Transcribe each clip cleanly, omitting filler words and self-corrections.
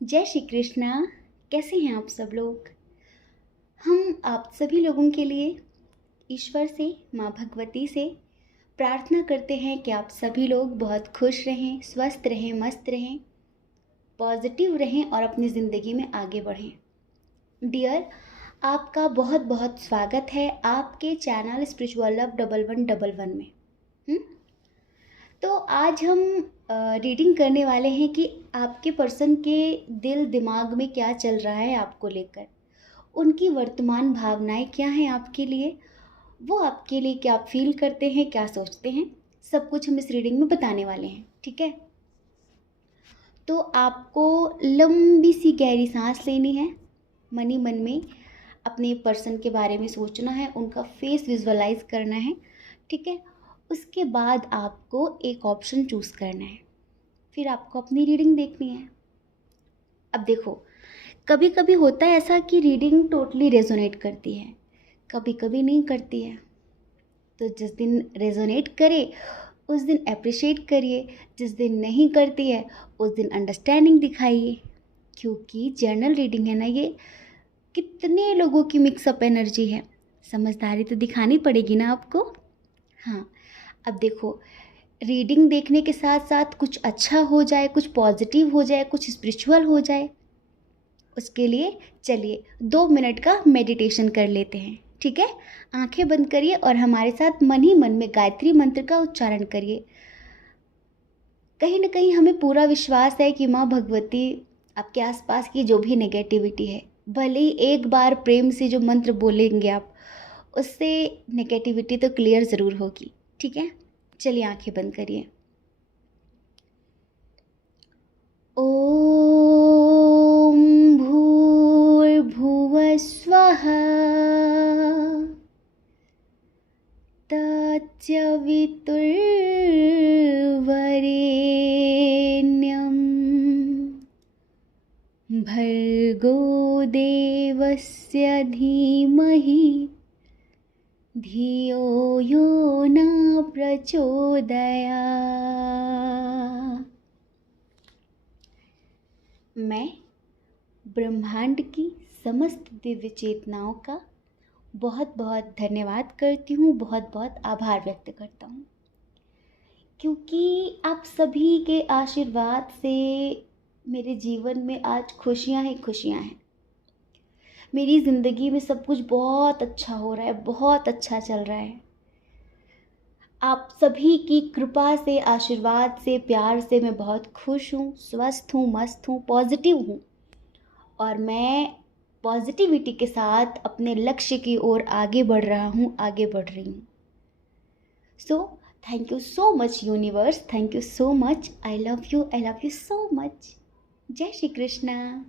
जय श्री कृष्णा। कैसे हैं आप सब लोग। हम आप सभी लोगों के लिए ईश्वर से, माँ भगवती से प्रार्थना करते हैं कि आप सभी लोग बहुत खुश रहें, स्वस्थ रहें, मस्त रहें, पॉजिटिव रहें और अपनी ज़िंदगी में आगे बढ़ें। डियर, आपका बहुत बहुत स्वागत है आपके चैनल स्पिरिचुअल लव 1111 में। हुँ? तो आज हम रीडिंग करने वाले हैं कि आपके पर्सन के दिल दिमाग में क्या चल रहा है आपको लेकर, उनकी वर्तमान भावनाएं क्या हैं आपके लिए, वो आपके लिए क्या फील करते हैं, क्या सोचते हैं, सब कुछ हम इस रीडिंग में बताने वाले हैं। ठीक है, तो आपको लंबी सी गहरी सांस लेनी है, मन ही मन में अपने पर्सन के बारे में सोचना है, उनका फेस विजुअलाइज करना है। ठीक है, उसके बाद आपको एक ऑप्शन चूज़ करना है, फिर आपको अपनी रीडिंग देखनी है। अब देखो, कभी कभी होता है ऐसा कि रीडिंग टोटली रेजोनेट करती है, कभी कभी नहीं करती है। तो जिस दिन रेजोनेट करे उस दिन अप्रिशिएट करिए, जिस दिन नहीं करती है उस दिन अंडरस्टैंडिंग दिखाइए, क्योंकि जर्नल रीडिंग है ना, ये कितने लोगों की मिक्सअप एनर्जी है, समझदारी तो दिखानी पड़ेगी ना आपको। हाँ, अब देखो, रीडिंग देखने के साथ साथ कुछ अच्छा हो जाए, कुछ पॉजिटिव हो जाए, कुछ स्पिरिचुअल हो जाए, उसके लिए चलिए 2 मिनट का मेडिटेशन कर लेते हैं। ठीक है, आंखें बंद करिए और हमारे साथ मन ही मन में गायत्री मंत्र का उच्चारण करिए। कहीं ना कहीं हमें पूरा विश्वास है कि माँ भगवती आपके आसपास की जो भी नेगेटिविटी है, भले ही एक बार प्रेम से जो मंत्र बोलेंगे आप, उससे नेगेटिविटी तो क्लियर ज़रूर होगी। ठीक है, चलिए आंखें बंद करिए। ओम भूर्भुवः स्वः तत्सवितुर्वरेण्यं भर्गो देवस्य धीमहि धियो यो न प्रचोदयात्। मैं ब्रह्मांड की समस्त दिव्य चेतनाओं का बहुत बहुत धन्यवाद करती हूँ, बहुत बहुत आभार व्यक्त करता हूँ, क्योंकि आप सभी के आशीर्वाद से मेरे जीवन में आज खुशियाँ ही खुशियाँ हैं। मेरी ज़िंदगी में सब कुछ बहुत अच्छा हो रहा है, बहुत अच्छा चल रहा है। आप सभी की कृपा से, आशीर्वाद से, प्यार से मैं बहुत खुश हूँ, स्वस्थ हूँ, मस्त हूँ, पॉजिटिव हूँ और मैं पॉजिटिविटी के साथ अपने लक्ष्य की ओर आगे बढ़ रहा हूँ, आगे बढ़ रही हूँ। So thank you so much universe, thank you so much, I love you so much. जय श्री कृष्णा।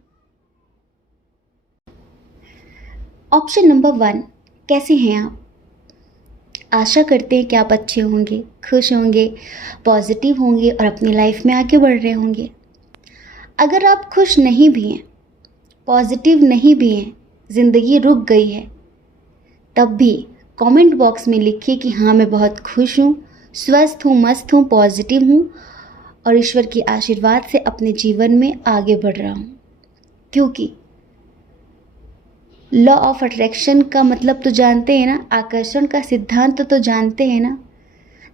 ऑप्शन नंबर 1, कैसे हैं आप। आशा करते हैं कि आप अच्छे होंगे, खुश होंगे, पॉजिटिव होंगे और अपनी लाइफ में आगे बढ़ रहे होंगे। अगर आप खुश नहीं भी हैं, पॉजिटिव नहीं भी हैं, ज़िंदगी रुक गई है, तब भी कमेंट बॉक्स में लिखिए कि हाँ, मैं बहुत खुश हूँ, स्वस्थ हूँ, मस्त हूँ, पॉजिटिव हूँ और ईश्वर की आशीर्वाद से अपने जीवन में आगे बढ़ रहा हूँ। क्योंकि लॉ ऑफ अट्रैक्शन का मतलब तो जानते हैं ना, आकर्षण का सिद्धांत तो जानते हैं ना।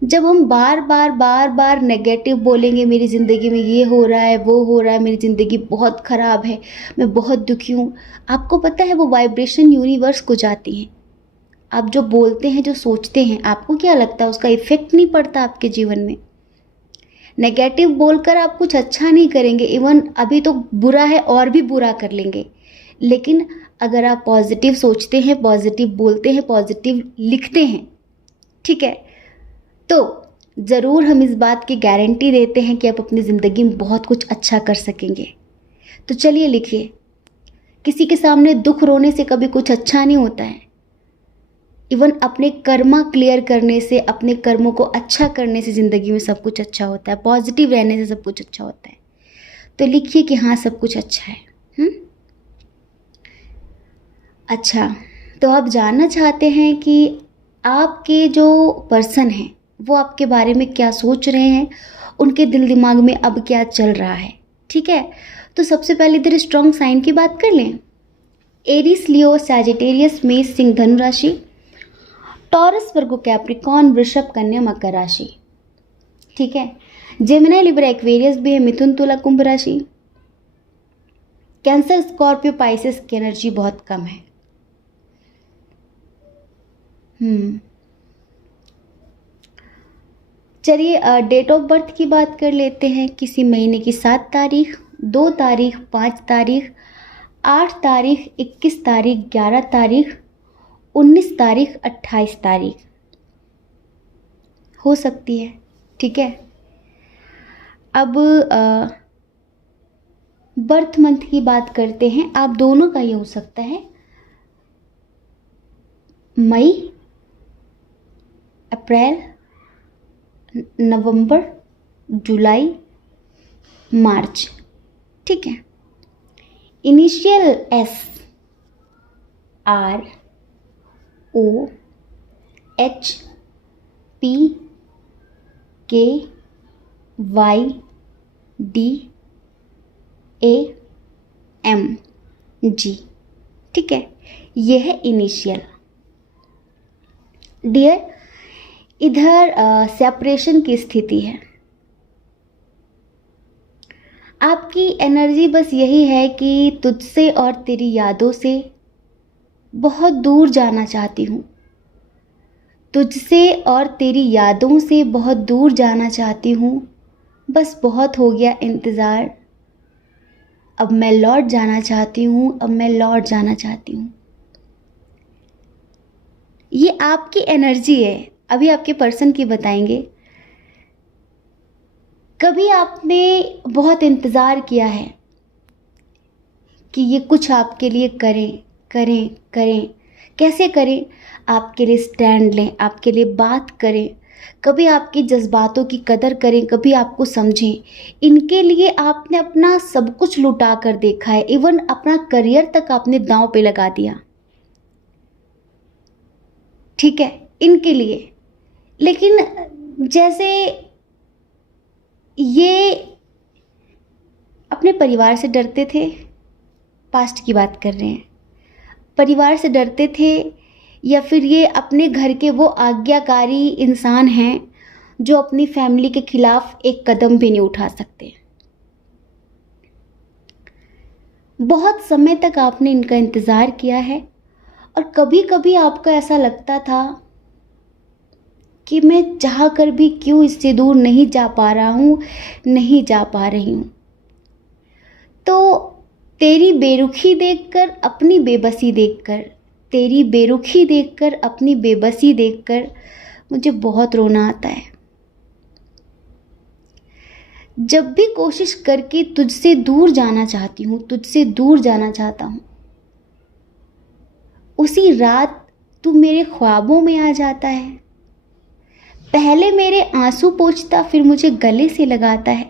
जब हम बार बार नेगेटिव बोलेंगे, मेरी ज़िंदगी में ये हो रहा है, वो हो रहा है, मेरी ज़िंदगी बहुत ख़राब है, मैं बहुत दुखी हूँ, आपको पता है वो वाइब्रेशन यूनिवर्स को जाती हैं। आप जो बोलते हैं, जो सोचते हैं, आपको क्या लगता है उसका इफ़ेक्ट नहीं पड़ता आपके जीवन में। नेगेटिव बोलकर आप कुछ अच्छा नहीं करेंगे, इवन अभी तो बुरा है और भी बुरा कर लेंगे। लेकिन अगर आप पॉजिटिव सोचते हैं, पॉजिटिव बोलते हैं, पॉजिटिव लिखते हैं, ठीक है, तो ज़रूर हम इस बात की गारंटी देते हैं कि आप अपनी ज़िंदगी में बहुत कुछ अच्छा कर सकेंगे। तो चलिए लिखिए। किसी के सामने दुख रोने से कभी कुछ अच्छा नहीं होता है। इवन अपने कर्मा क्लियर करने से, अपने कर्मों को अच्छा करने से ज़िंदगी में सब कुछ अच्छा होता है। पॉजिटिव रहने से सब कुछ अच्छा होता है। तो लिखिए कि हाँ, सब कुछ अच्छा है। अच्छा, तो आप जानना चाहते हैं कि आपके जो पर्सन हैं वो आपके बारे में क्या सोच रहे हैं, उनके दिल दिमाग में अब क्या चल रहा है। ठीक है, तो सबसे पहले इधर स्ट्रॉन्ग साइन की बात कर लें। एरिस, लियो, सैजिटेरियस, मेष, सिंह, धनु राशि, टॉरस, वर्गो, कैप्रिकॉर्न, वृषभ, कन्या, मकर राशि। ठीक है। जेमिनी, लिब्रा, एक्वेरियस भी है, मिथुन, तुला, कुंभ राशि। कैंसर, स्कॉर्पियो, पाइसेस की एनर्जी बहुत कम है। चलिए डेट ऑफ बर्थ की बात कर लेते हैं। किसी महीने की 7 तारीख, 2 तारीख, 5 तारीख, 8 तारीख, 21 तारीख, 11 तारीख, 19 तारीख, 28 तारीख हो सकती है। ठीक है। अब बर्थ मंथ की बात करते हैं। आप दोनों का ये हो सकता है मई, अप्रैल, नवंबर, जुलाई, मार्च। ठीक है। Initial S, R, O, H, P, K, Y, D, A, M, G. ठीक है। यह है इनिशियल। डियर, इधर सेपरेशन की स्थिति है। आपकी एनर्जी बस यही है कि तुझसे और तेरी यादों से बहुत दूर जाना चाहती हूँ। तुझसे और तेरी यादों से बहुत दूर जाना चाहती हूँ। बस बहुत हो गया इंतज़ार, अब मैं लौट जाना चाहती हूँ, अब मैं लौट जाना चाहती हूँ। ये आपकी एनर्जी है। अभी आपके पर्सन की बताएंगे। कभी आपने बहुत इंतज़ार किया है कि ये कुछ आपके लिए करें करें करें। कैसे करें? आपके लिए स्टैंड लें, आपके लिए बात करें, कभी आपके जज्बातों की कदर करें, कभी आपको समझें। इनके लिए आपने अपना सब कुछ लुटा कर देखा है, इवन अपना करियर तक आपने दांव पे लगा दिया। ठीक है, इनके लिए। लेकिन जैसे ये अपने परिवार से डरते थे, पास्ट की बात कर रहे हैं, परिवार से डरते थे, या फिर ये अपने घर के वो आज्ञाकारी इंसान हैं जो अपनी फैमिली के खिलाफ एक कदम भी नहीं उठा सकते। बहुत समय तक आपने इनका इंतज़ार किया है और कभी कभी आपको ऐसा लगता था कि मैं चाह कर भी क्यों इससे दूर नहीं जा पा रहा हूँ, नहीं जा पा रही हूँ। तो तेरी बेरुखी देखकर, अपनी बेबसी देखकर, तेरी बेरुखी देखकर, अपनी बेबसी देखकर मुझे बहुत रोना आता है। जब भी कोशिश करके तुझसे दूर जाना चाहती हूँ, तुझसे दूर जाना चाहता हूँ, उसी रात तू मेरे ख्वाबों में आ जाता है। पहले मेरे आंसू पोंछता, फिर मुझे गले से लगाता है।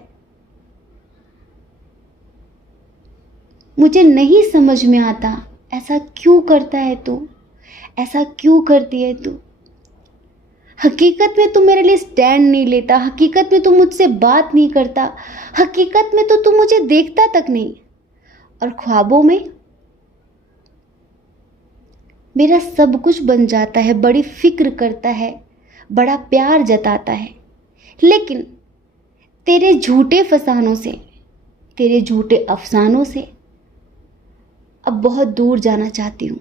मुझे नहीं समझ में आता ऐसा क्यों करता है तू, ऐसा क्यों करती है तू। हकीकत में तू मेरे लिए स्टैंड नहीं लेता, हकीकत में तू मुझसे बात नहीं करता, हकीकत में तो तू मुझे देखता तक नहीं, और ख्वाबों में मेरा सब कुछ बन जाता है, बड़ी फिक्र करता है, बड़ा प्यार जताता है। लेकिन तेरे झूठे फसानों से, तेरे झूठे अफसानों से अब बहुत दूर जाना चाहती हूँ,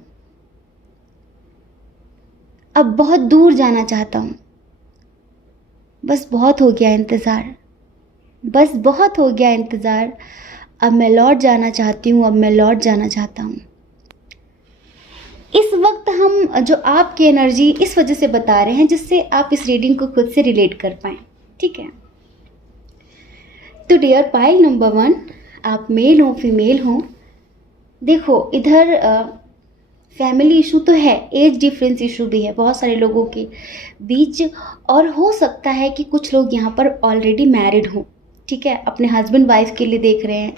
अब बहुत दूर जाना चाहता हूँ। बस बहुत हो गया इंतज़ार, बस बहुत हो गया इंतज़ार। अब मैं लौट जाना चाहती हूँ, अब मैं लौट जाना चाहता हूँ। इस वक्त हम जो आपकी एनर्जी इस वजह से बता रहे हैं जिससे आप इस रीडिंग को खुद से रिलेट कर पाएँ। ठीक है। तो डियर पाइल नंबर 1, आप मेल हो फीमेल हो, देखो इधर फैमिली इशू तो है, एज डिफरेंस इशू भी है बहुत सारे लोगों के बीच, और हो सकता है कि कुछ लोग यहाँ पर ऑलरेडी मैरिड हों। ठीक है, अपने हस्बैंड वाइफ के लिए देख रहे हैं।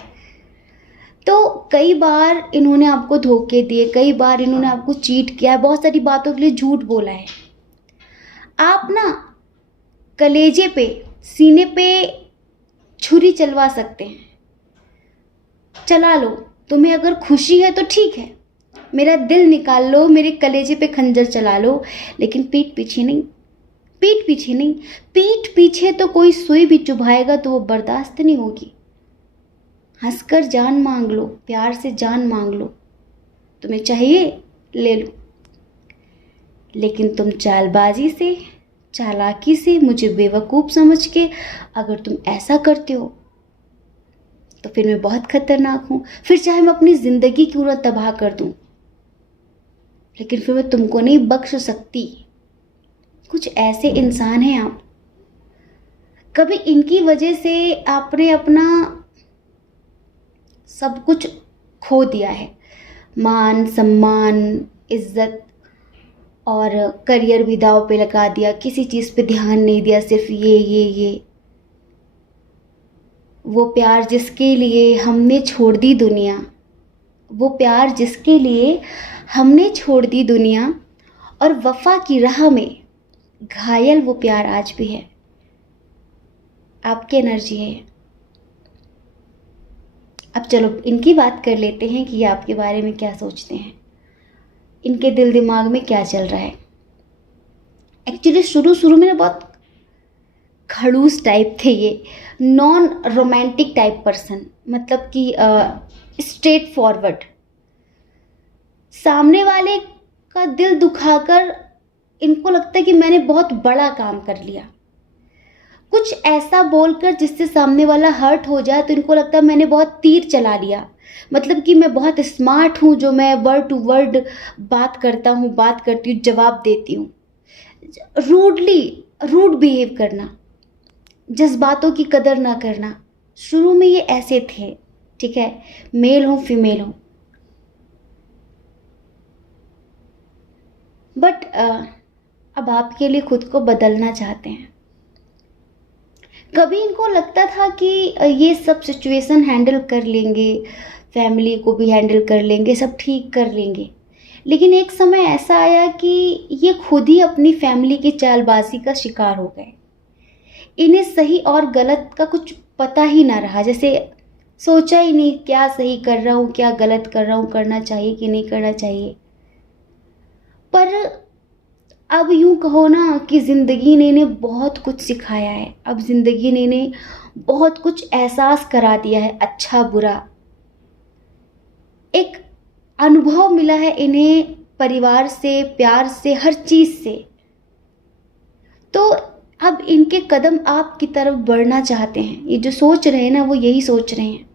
तो कई बार इन्होंने आपको धोखे दिए, कई बार इन्होंने आपको चीट किया है, बहुत सारी बातों के लिए झूठ बोला है। आप ना कलेजे पे, सीने पे छुरी चलवा सकते हैं, चला लो, तुम्हें अगर खुशी है तो ठीक है, मेरा दिल निकाल लो, मेरे कलेजे पे खंजर चला लो, लेकिन पीठ पीछे नहीं, पीठ पीछे नहीं। पीठ पीछे तो कोई सुई भी चुभाएगा तो वो बर्दाश्त नहीं होगी। हंसकर जान मांग लो, प्यार से जान मांग लो, तुम्हें चाहिए ले लो, लेकिन तुम चालबाजी से, चालाकी से, मुझे बेवकूफ़ समझ के अगर तुम ऐसा करते हो तो फिर मैं बहुत खतरनाक हूँ। फिर चाहे मैं अपनी ज़िंदगी क्यों ना तबाह कर दूँ, लेकिन फिर मैं तुमको नहीं बख्श सकती। कुछ ऐसे इंसान हैं आप, कभी इनकी वजह से आपने अपना सब कुछ खो दिया है, मान सम्मान, इज्जत और करियर भी दांव पे लगा दिया, किसी चीज़ पे ध्यान नहीं दिया, सिर्फ ये। वो प्यार जिसके लिए हमने छोड़ दी दुनिया, वो प्यार जिसके लिए हमने छोड़ दी दुनिया, और वफा की राह में घायल वो प्यार आज भी है। आपकी एनर्जी है। अब चलो इनकी बात कर लेते हैं कि ये आपके बारे में क्या सोचते हैं, इनके दिल दिमाग में क्या चल रहा है। एक्चुअली शुरू में ना बहुत खड़ूस टाइप थे ये, नॉन रोमांटिक टाइप पर्सन, मतलब कि स्ट्रेट फॉरवर्ड, सामने वाले का दिल दुखाकर इनको लगता है कि मैंने बहुत बड़ा काम कर लिया। कुछ ऐसा बोलकर जिससे सामने वाला हर्ट हो जाए तो इनको लगता है मैंने बहुत तीर चला लिया, मतलब कि मैं बहुत स्मार्ट हूँ, जो मैं वर्ड टू वर्ड बात करता हूँ, बात करती हूँ, जवाब देती हूँ। रूड बिहेव करना, जज्बातों की कदर ना करना, शुरू में ये ऐसे थे, ठीक है, मेल हो फीमेल हो। बट अब आपके लिए खुद को बदलना चाहते हैं। कभी इनको लगता था कि ये सब सिचुएशन हैंडल कर लेंगे, फैमिली को भी हैंडल कर लेंगे, सब ठीक कर लेंगे, लेकिन एक समय ऐसा आया कि ये खुद ही अपनी फैमिली की चालबाजी का शिकार हो गए। इन्हें सही और गलत का कुछ पता ही ना रहा, जैसे सोचा ही नहीं क्या सही कर रहा हूँ, क्या गलत कर रहा हूँ, करना चाहिए कि नहीं करना चाहिए। पर अब यूं कहो ना कि ज़िंदगी ने इन्हें बहुत कुछ सिखाया है, अब ज़िंदगी ने इन्हें बहुत कुछ एहसास करा दिया है, अच्छा बुरा। एक अनुभव मिला है इन्हें परिवार से, प्यार से, हर चीज़ से। तो अब इनके कदम आपकी तरफ बढ़ना चाहते हैं। ये जो सोच रहे हैं ना, वो यही सोच रहे हैं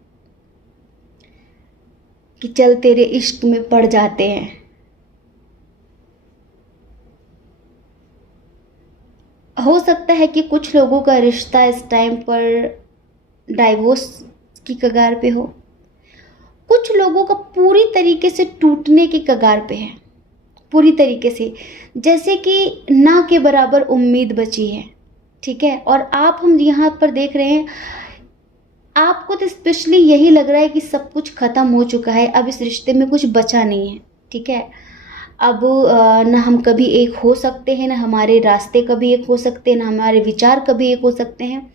कि चल तेरे इश्क में पड़ जाते हैं। हो सकता है कि कुछ लोगों का रिश्ता इस टाइम पर डाइवोर्स की कगार पे हो, कुछ लोगों का पूरी तरीके से टूटने की कगार पे है, पूरी तरीके से, जैसे कि ना के बराबर उम्मीद बची है, ठीक है। और आप, हम यहाँ पर देख रहे हैं, आपको तो स्पेशली यही लग रहा है कि सब कुछ ख़त्म हो चुका है, अब इस रिश्ते में कुछ बचा नहीं है, ठीक है। अब ना हम कभी एक हो सकते हैं, ना हमारे रास्ते कभी एक हो सकते हैं, ना हमारे विचार कभी एक हो सकते हैं,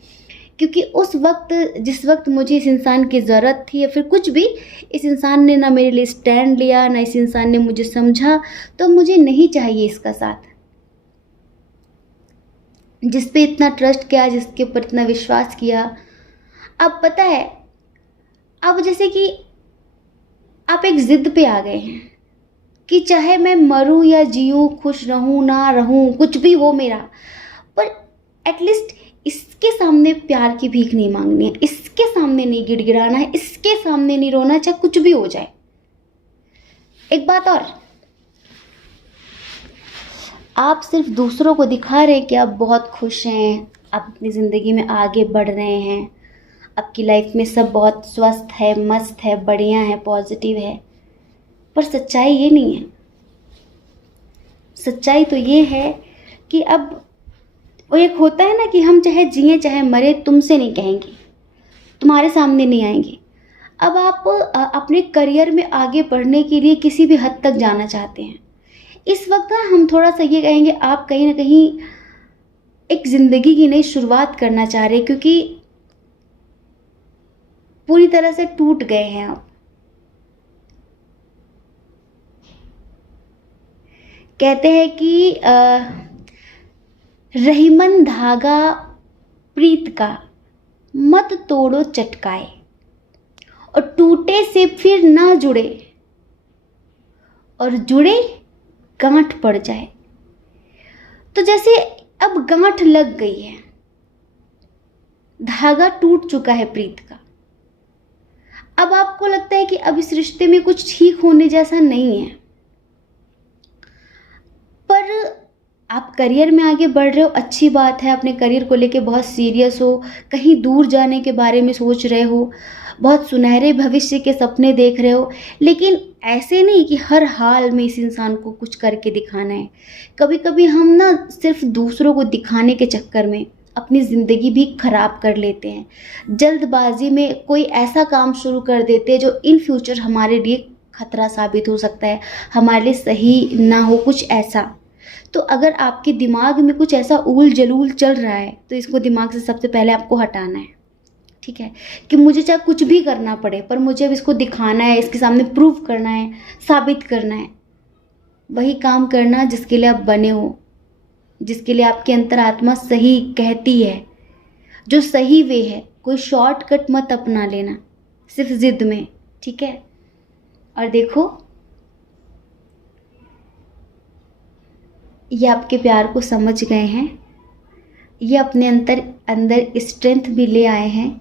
क्योंकि उस वक्त, जिस वक्त मुझे इस इंसान की ज़रूरत थी या फिर कुछ भी, इस इंसान ने ना मेरे लिए स्टैंड लिया, ना इस इंसान ने मुझे समझा, तो मुझे नहीं चाहिए इसका साथ। जिस पे इतना ट्रस्ट किया, जिसके ऊपर इतना विश्वास किया, अब पता है, अब जैसे कि आप एक ज़िद पे आ गए हैं कि चाहे मैं मरूं या जीऊं, खुश रहूं ना रहूं, कुछ भी हो मेरा, पर एटलीस्ट इसके सामने प्यार की भीख नहीं मांगनी है, इसके सामने नहीं गिड़गिड़ाना है, इसके सामने नहीं रोना, चाहे कुछ भी हो जाए। एक बात और, आप सिर्फ दूसरों को दिखा रहे हैं कि आप बहुत खुश हैं, आप अपनी ज़िंदगी में आगे बढ़ रहे हैं, आपकी लाइफ में सब बहुत स्वस्थ है, मस्त है, बढ़िया है, पॉजिटिव है, पर सच्चाई ये नहीं है। सच्चाई तो ये है कि अब वो एक होता है ना कि हम चाहे जिए चाहे मरे, तुमसे नहीं कहेंगे, तुम्हारे सामने नहीं आएंगे। अब आप अपने करियर में आगे बढ़ने के लिए किसी भी हद तक जाना चाहते हैं। इस वक्त ना हम थोड़ा सा ये कहेंगे, आप कहीं ना कहीं एक ज़िंदगी की नई शुरुआत करना चाह रहे हैं, क्योंकि पूरी तरह से टूट गए हैं आप। कहते हैं कि रहीमन धागा प्रीत का मत तोड़ो चटकाए, और टूटे से फिर ना जुड़े, और जुड़े गांठ पड़ जाए। तो जैसे अब गांठ लग गई है, धागा टूट चुका है प्रीत का, अब आपको लगता है कि अब इस रिश्ते में कुछ ठीक होने जैसा नहीं है, पर आप करियर में आगे बढ़ रहे हो, अच्छी बात है, अपने करियर को लेके बहुत सीरियस हो, कहीं दूर जाने के बारे में सोच रहे हो, बहुत सुनहरे भविष्य के सपने देख रहे हो, लेकिन ऐसे नहीं कि हर हाल में इस इंसान को कुछ करके दिखाना है। कभी कभी हम ना सिर्फ दूसरों को दिखाने के चक्कर में अपनी ज़िंदगी भी खराब कर लेते हैं। जल्दबाजी में कोई ऐसा काम शुरू कर देते हैं जो इन फ्यूचर हमारे लिए खतरा साबित हो सकता है, हमारे लिए सही ना हो कुछ ऐसा। तो अगर आपके दिमाग में कुछ ऐसा ऊल जलूल चल रहा है तो इसको दिमाग से सबसे पहले आपको हटाना है, ठीक है, कि मुझे चाहे कुछ भी करना पड़े पर मुझे अब इसको दिखाना है, इसके सामने प्रूव करना है, साबित करना है। वही काम करना जिसके लिए आप बने हो, जिसके लिए आपकी अंतरात्मा सही कहती है, जो सही वे है। कोई शॉर्टकट मत अपना लेना सिर्फ जिद में, ठीक है। और देखो, ये आपके प्यार को समझ गए हैं, ये अपने अंदर स्ट्रेंथ भी ले आए हैं,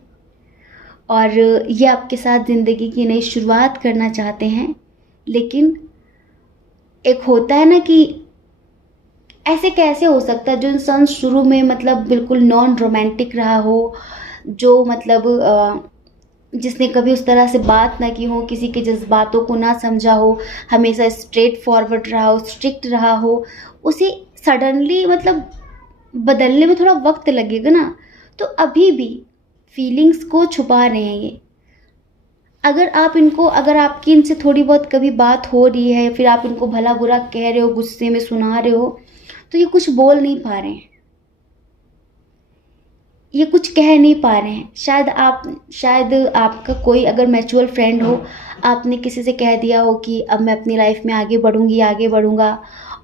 और ये आपके साथ ज़िंदगी की नई शुरुआत करना चाहते हैं। लेकिन एक होता है ना कि ऐसे कैसे हो सकता है, जो इंसान शुरू में मतलब बिल्कुल नॉन रोमांटिक रहा हो, जो मतलब जिसने कभी उस तरह से बात ना की हो, किसी के जज्बातों को ना समझा हो, हमेशा स्ट्रेट फॉरवर्ड रहा हो, स्ट्रिक्ट रहा हो, उसे सडनली मतलब बदलने में थोड़ा वक्त लगेगा ना। तो अभी भी फीलिंग्स को छुपा रहे हैं ये। अगर आपकी इनसे थोड़ी बहुत कभी बात हो रही है, फिर आप इनको भला बुरा कह रहे हो, गुस्से में सुना रहे हो, तो ये कुछ बोल नहीं पा रहे हैं, ये कुछ कह नहीं पा रहे हैं। शायद आपका कोई अगर म्यूचुअल फ्रेंड हो, आपने किसी से कह दिया हो कि अब मैं अपनी लाइफ में आगे बढ़ूंगी, आगे बढ़ूंगा,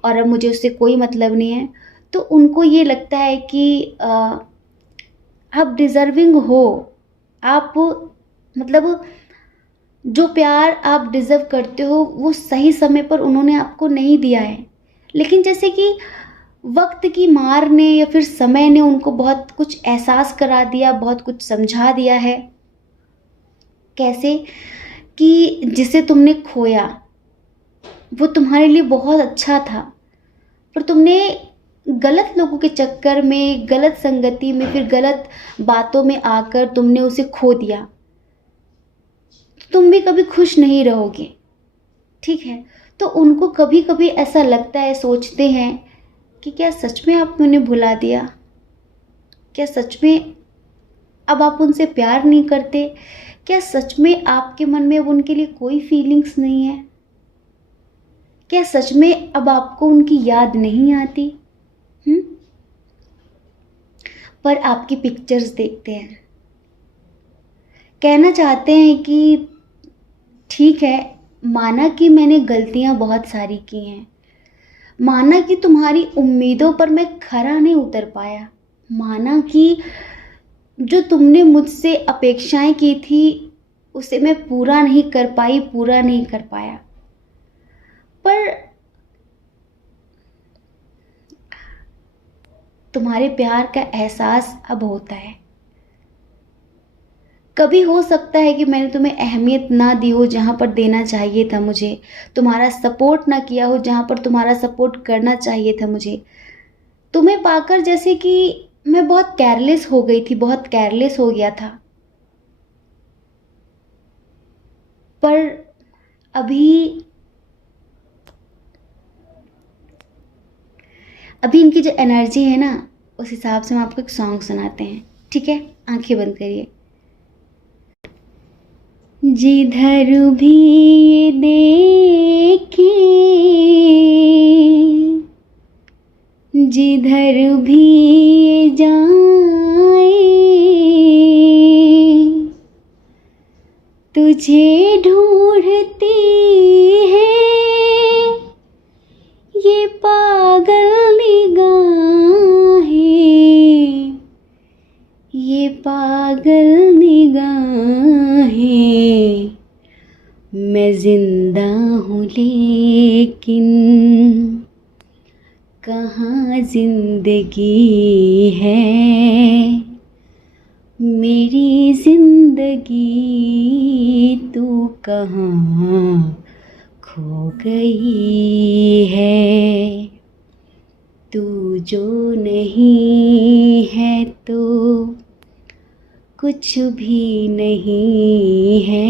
और अब मुझे उससे कोई मतलब नहीं है। तो उनको ये लगता है कि आप डिज़र्विंग हो, आप मतलब जो प्यार आप डिज़र्व करते हो वो सही समय पर उन्होंने आपको नहीं दिया है। लेकिन जैसे कि वक्त की मार ने या फिर समय ने उनको बहुत कुछ एहसास करा दिया, बहुत कुछ समझा दिया है। कैसे कि जिसे तुमने खोया वो तुम्हारे लिए बहुत अच्छा था, पर तुमने गलत लोगों के चक्कर में, गलत संगति में, फिर गलत बातों में आकर तुमने उसे खो दिया। तो तुम भी कभी खुश नहीं रहोगे, ठीक है। तो उनको कभी कभी ऐसा लगता है, सोचते हैं कि क्या सच में आपने उन्हें भुला दिया, क्या सच में अब आप उनसे प्यार नहीं करते, क्या सच में आपके मन में अब उनके लिए कोई फीलिंग्स नहीं है, क्या सच में अब आपको उनकी याद नहीं आती। पर आपकी पिक्चर्स देखते हैं, कहना चाहते हैं कि ठीक है, माना कि मैंने गलतियां बहुत सारी की हैं, माना कि तुम्हारी उम्मीदों पर मैं खरा नहीं उतर पाया, माना कि जो तुमने मुझसे अपेक्षाएं की थी उसे मैं पूरा नहीं कर पाई, पूरा नहीं कर पाया। पर तुम्हारे प्यार का एहसास अब होता है। कभी हो सकता है कि मैंने तुम्हें अहमियत ना दी हो जहाँ पर देना चाहिए था मुझे, तुम्हारा सपोर्ट ना किया हो जहाँ पर तुम्हारा सपोर्ट करना चाहिए था मुझे। तुम्हें पाकर जैसे कि मैं बहुत केयरलेस हो गई थी, बहुत केयरलेस हो गया था। पर अभी अभी इनकी जो एनर्जी है ना, उस हिसाब से हम आपको एक सॉन्ग सुनाते हैं, ठीक है। आंखें बंद करिए। जिधर भी ये देखे, जिधर भी ये जाए, तुझे ढूंढती है ये पागल निगाहें, ये पागल निगाहें। मैं जिंदा हूँ लेकिन कहाँ जिंदगी है, मेरी जिंदगी तू कहाँ खो गई है। तू जो नहीं है तो कुछ भी नहीं है,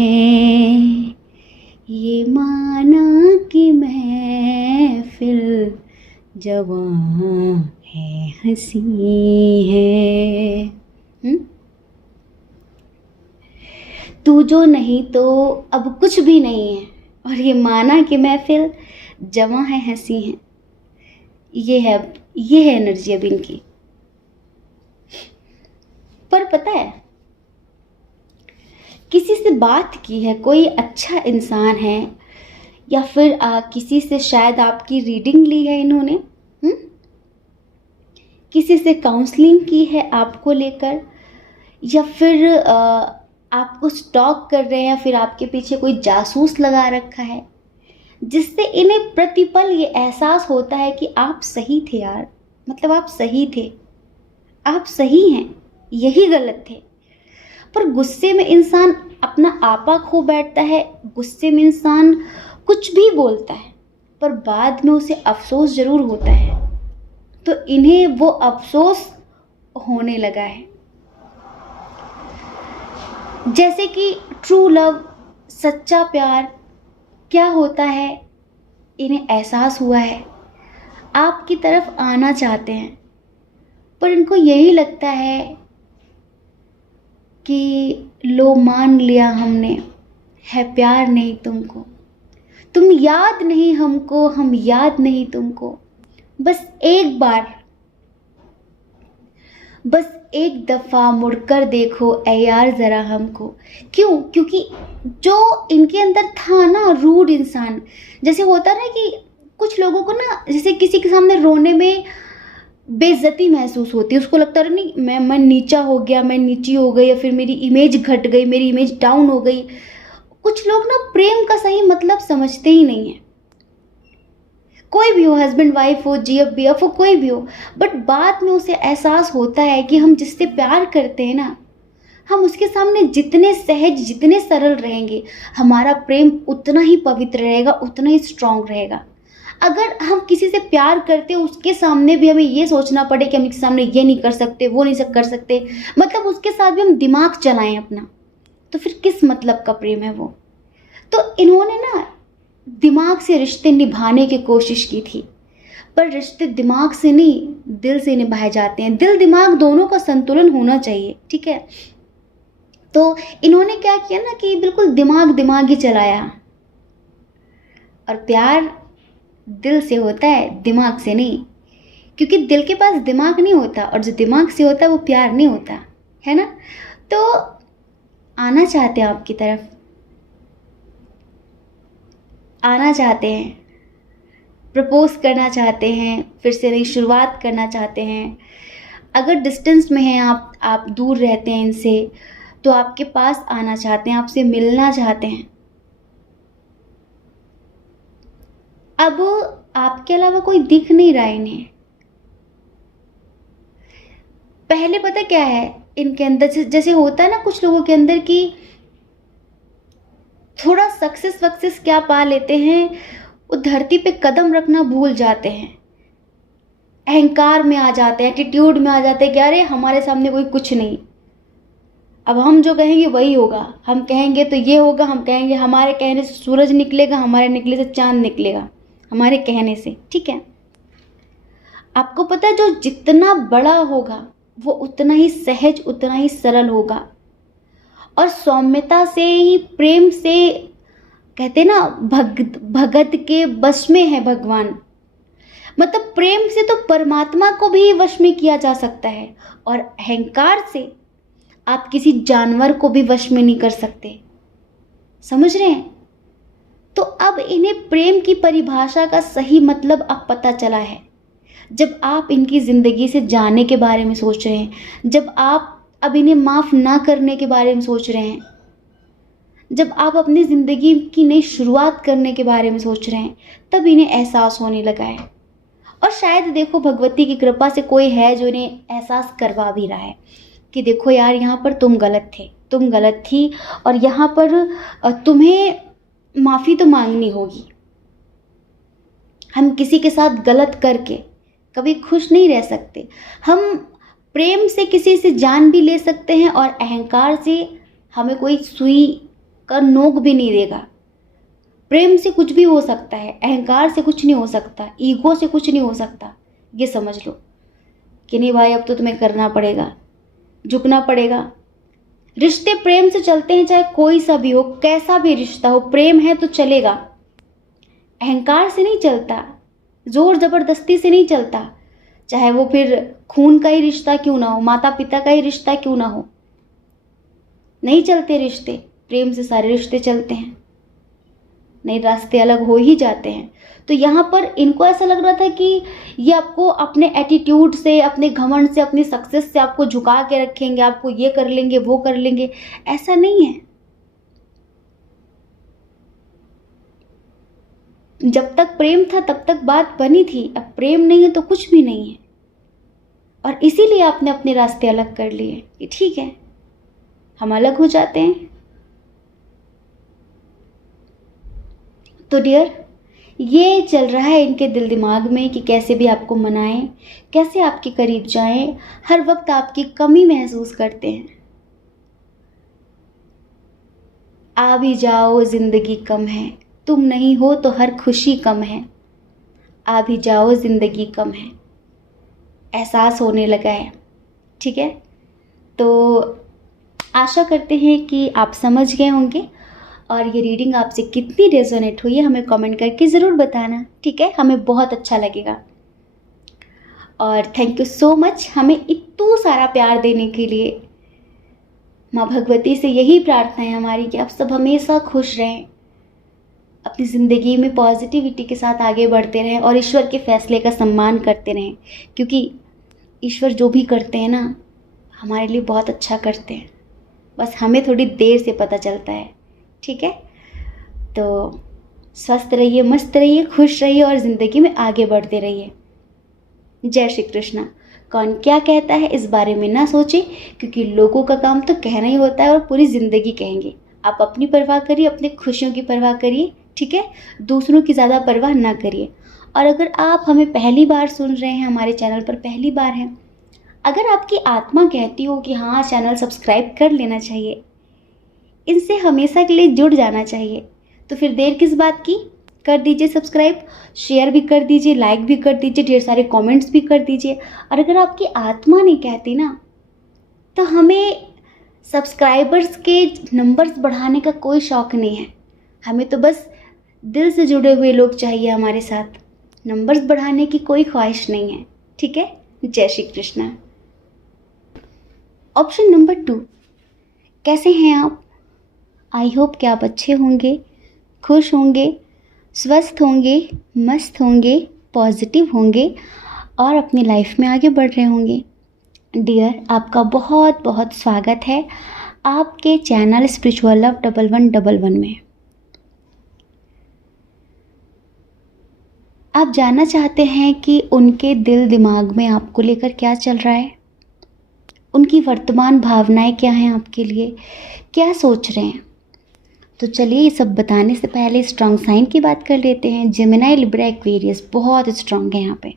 ये माना कि महफिल जवां है हंसी है। तू जो नहीं तो अब कुछ भी नहीं है, और ये माना कि महफिल जवां है हंसी है। ये है एनर्जी अब इनकी। पर पता है, किसी से बात की है, कोई अच्छा इंसान है, या फिर किसी से शायद आपकी रीडिंग ली है इन्होंने, किसी से काउंसलिंग की है आपको लेकर, या फिर आपको स्टॉक कर रहे हैं, या फिर आपके पीछे कोई जासूस लगा रखा है, जिससे इन्हें प्रतिपल ये एहसास होता है कि आप सही थे यार, मतलब आप सही थे, आप सही हैं, यही गलत थे। पर गुस्से में इंसान अपना आपा खो बैठता है, गुस्से में इंसान कुछ भी बोलता है, पर बाद में उसे अफसोस जरूर होता है। तो इन्हें वो अफसोस होने लगा है। जैसे कि ट्रू लव, सच्चा प्यार क्या होता है इन्हें एहसास हुआ है। आपकी तरफ आना चाहते हैं, पर इनको यही लगता है कि लो मान लिया हमने, है प्यार नहीं तुमको, तुम याद नहीं हमको, हम याद नहीं तुमको। बस एक बार, बस एक दफ़ा मुड़कर देखो ऐ यार ज़रा हमको। क्यों? क्योंकि जो इनके अंदर था ना रूड इंसान, जैसे होता ना कि कुछ लोगों को ना, जैसे किसी के सामने रोने में बेइज्जती महसूस होती है, उसको लगता है नहीं मैं नीचा हो गया, मैं नीची हो गई, या फिर मेरी इमेज घट गई, मेरी इमेज डाउन हो गई। कुछ लोग ना प्रेम का सही मतलब समझते ही नहीं है। कोई भी हो, हस्बैंड वाइफ हो, जीएफ बीएफ हो, कोई भी हो, बट बाद में उसे एहसास होता है कि हम जिससे प्यार करते हैं ना, हम उसके सामने जितने सहज, जितने सरल रहेंगे, हमारा प्रेम उतना ही पवित्र रहेगा, उतना ही स्ट्रांग रहेगा। अगर हम किसी से प्यार करते हैं, उसके सामने भी हमें ये सोचना पड़े कि हम इसके सामने ये नहीं कर सकते, वो नहीं कर सकते, मतलब उसके साथ भी हम दिमाग चलाएं अपना, तो फिर किस मतलब का प्रेम है वो। तो इन्होंने ना दिमाग से रिश्ते निभाने की कोशिश की थी, पर रिश्ते दिमाग से नहीं, दिल से निभाए जाते हैं। दिल दिमाग दोनों का संतुलन होना चाहिए, ठीक है। तो इन्होंने क्या किया ना कि बिल्कुल दिमाग ही चलाया, और प्यार दिल से होता है, दिमाग से नहीं, क्योंकि दिल के पास दिमाग नहीं होता, और जो दिमाग से होता है वो प्यार नहीं होता, है ना। तो आना चाहते हैं आपकी तरफ, आना चाहते हैं, प्रपोज करना चाहते हैं, फिर से नई शुरुआत करना चाहते हैं। अगर डिस्टेंस में हैं आप दूर रहते हैं इनसे, तो आपके पास आना चाहते हैं, आपसे मिलना चाहते हैं। अब आपके अलावा कोई दिख नहीं रहा इन्हें। पहले पता क्या है इनके अंदर, जैसे होता है ना कुछ लोगों के अंदर कि थोड़ा सक्सेस क्या पा लेते हैं, वो धरती पे कदम रखना भूल जाते हैं, अहंकार में आ जाते हैं, एटीट्यूड में आ जाते हैं कि अरे हमारे सामने कोई कुछ नहीं, अब हम जो कहेंगे वही होगा, हम कहेंगे तो ये होगा, हम कहेंगे हमारे कहने से सूरज निकलेगा, हमारे निकले से चांद निकलेगा, हमारे कहने से, ठीक है। आपको पता है जो जितना बड़ा होगा वो उतना ही सहज, उतना ही सरल होगा, और सौम्यता से ही, प्रेम से, कहते ना भगत के वश में है भगवान। मतलब प्रेम से तो परमात्मा को भी वश में किया जा सकता है, और अहंकार से आप किसी जानवर को भी वश में नहीं कर सकते। समझ रहे हैं? तो अब इन्हें प्रेम की परिभाषा का सही मतलब अब पता चला है। जब आप इनकी ज़िंदगी से जाने के बारे में सोच रहे हैं, जब आप अब इन्हें माफ़ ना करने के बारे में सोच रहे हैं, जब आप अपनी ज़िंदगी की नई शुरुआत करने के बारे में सोच रहे हैं, तब इन्हें एहसास होने लगा है। और शायद देखो भगवती की कृपा से कोई है जो इन्हें एहसास करवा भी रहा है कि देखो यार, यहाँ पर तुम गलत थे, तुम गलत थी, और यहाँ पर तुम्हें माफ़ी तो मांगनी होगी। हम किसी के साथ गलत करके कभी खुश नहीं रह सकते। हम प्रेम से किसी से जान भी ले सकते हैं और अहंकार से हमें कोई सुई का नोक भी नहीं देगा। प्रेम से कुछ भी हो सकता है, अहंकार से कुछ नहीं हो सकता, ईगो से कुछ नहीं हो सकता। ये समझ लो कि नहीं भाई, अब तो तुम्हें करना पड़ेगा, झुकना पड़ेगा। रिश्ते प्रेम से चलते हैं, चाहे कोई सा भी हो, कैसा भी रिश्ता हो, प्रेम है तो चलेगा। अहंकार से नहीं चलता, जोर जबरदस्ती से नहीं चलता, चाहे वो फिर खून का ही रिश्ता क्यों ना हो, माता पिता का ही रिश्ता क्यों ना हो। नहीं चलते रिश्ते, प्रेम से सारे रिश्ते चलते हैं। नहीं, रास्ते अलग हो ही जाते हैं। तो यहाँ पर इनको ऐसा लग रहा था कि ये आपको अपने एटीट्यूड से, अपने घमंड से, अपनी सक्सेस से आपको झुका के रखेंगे, आपको ये कर लेंगे, वो कर लेंगे। ऐसा नहीं है। जब तक प्रेम था तब तक बात बनी थी, अब प्रेम नहीं है तो कुछ भी नहीं है। और इसीलिए आपने अपने रास्ते अलग कर लिए कि ठीक है, हम अलग हो जाते हैं। तो डियर, ये चल रहा है इनके दिल दिमाग में कि कैसे भी आपको मनाएं, कैसे आपके करीब जाएं, हर वक्त आपकी कमी महसूस करते हैं। आ भी जाओ जिंदगी कम है, तुम नहीं हो तो हर खुशी कम है। आ भी जाओ जिंदगी कम है, एहसास होने लगा है। ठीक है, तो आशा करते हैं कि आप समझ गए होंगे और ये रीडिंग आपसे कितनी रेजोनेट हुई है हमें कमेंट करके ज़रूर बताना। ठीक है, हमें बहुत अच्छा लगेगा। और थैंक यू सो मच हमें इतना सारा प्यार देने के लिए। माँ भगवती से यही प्रार्थना है हमारी कि आप सब हमेशा खुश रहें, अपनी ज़िंदगी में पॉजिटिविटी के साथ आगे बढ़ते रहें और ईश्वर के फैसले का सम्मान करते रहें, क्योंकि ईश्वर जो भी करते हैं ना, हमारे लिए बहुत अच्छा करते हैं, बस हमें थोड़ी देर से पता चलता है। ठीक है, तो स्वस्थ रहिए, मस्त रहिए, खुश रहिए और ज़िंदगी में आगे बढ़ते रहिए। जय श्री कृष्णा। कौन क्या कहता है इस बारे में ना सोचें, क्योंकि लोगों का काम तो कहना ही होता है और पूरी ज़िंदगी कहेंगे। आप अपनी परवाह करिए, अपनी खुशियों की परवाह करिए। ठीक है, दूसरों की ज़्यादा परवाह ना करिए। और अगर आप हमें पहली बार सुन रहे हैं, हमारे चैनल पर पहली बार हैं, अगर आपकी आत्मा कहती हो कि हाँ, चैनल सब्सक्राइब कर लेना चाहिए, इनसे हमेशा के लिए जुड़ जाना चाहिए, तो फिर देर किस बात की, कर दीजिए सब्सक्राइब, शेयर भी कर दीजिए, लाइक भी कर दीजिए, ढेर सारे कमेंट्स भी कर दीजिए। और अगर आपकी आत्मा नहीं कहती ना, तो हमें सब्सक्राइबर्स के नंबर्स बढ़ाने का कोई शौक़ नहीं है। हमें तो बस दिल से जुड़े हुए लोग चाहिए हमारे साथ, नंबर्स बढ़ाने की कोई ख्वाहिश नहीं है। ठीक है, जय श्री कृष्णा। ऑप्शन नंबर 2, कैसे हैं आप? आई होप कि आप अच्छे होंगे, खुश होंगे, स्वस्थ होंगे, मस्त होंगे, पॉजिटिव होंगे और अपनी लाइफ में आगे बढ़ रहे होंगे। डियर, आपका बहुत बहुत स्वागत है आपके चैनल स्पिरिचुअल लव 1111 में। आप जानना चाहते हैं कि उनके दिल दिमाग में आपको लेकर क्या चल रहा है, उनकी वर्तमान भावनाएं क्या हैं आपके लिए, क्या सोच रहे हैं। तो चलिए, ये सब बताने से पहले स्ट्रॉन्ग साइन की बात कर लेते हैं। जेमिनी, लिब्रा, एक्वेरियस बहुत स्ट्रॉन्ग है यहाँ पे।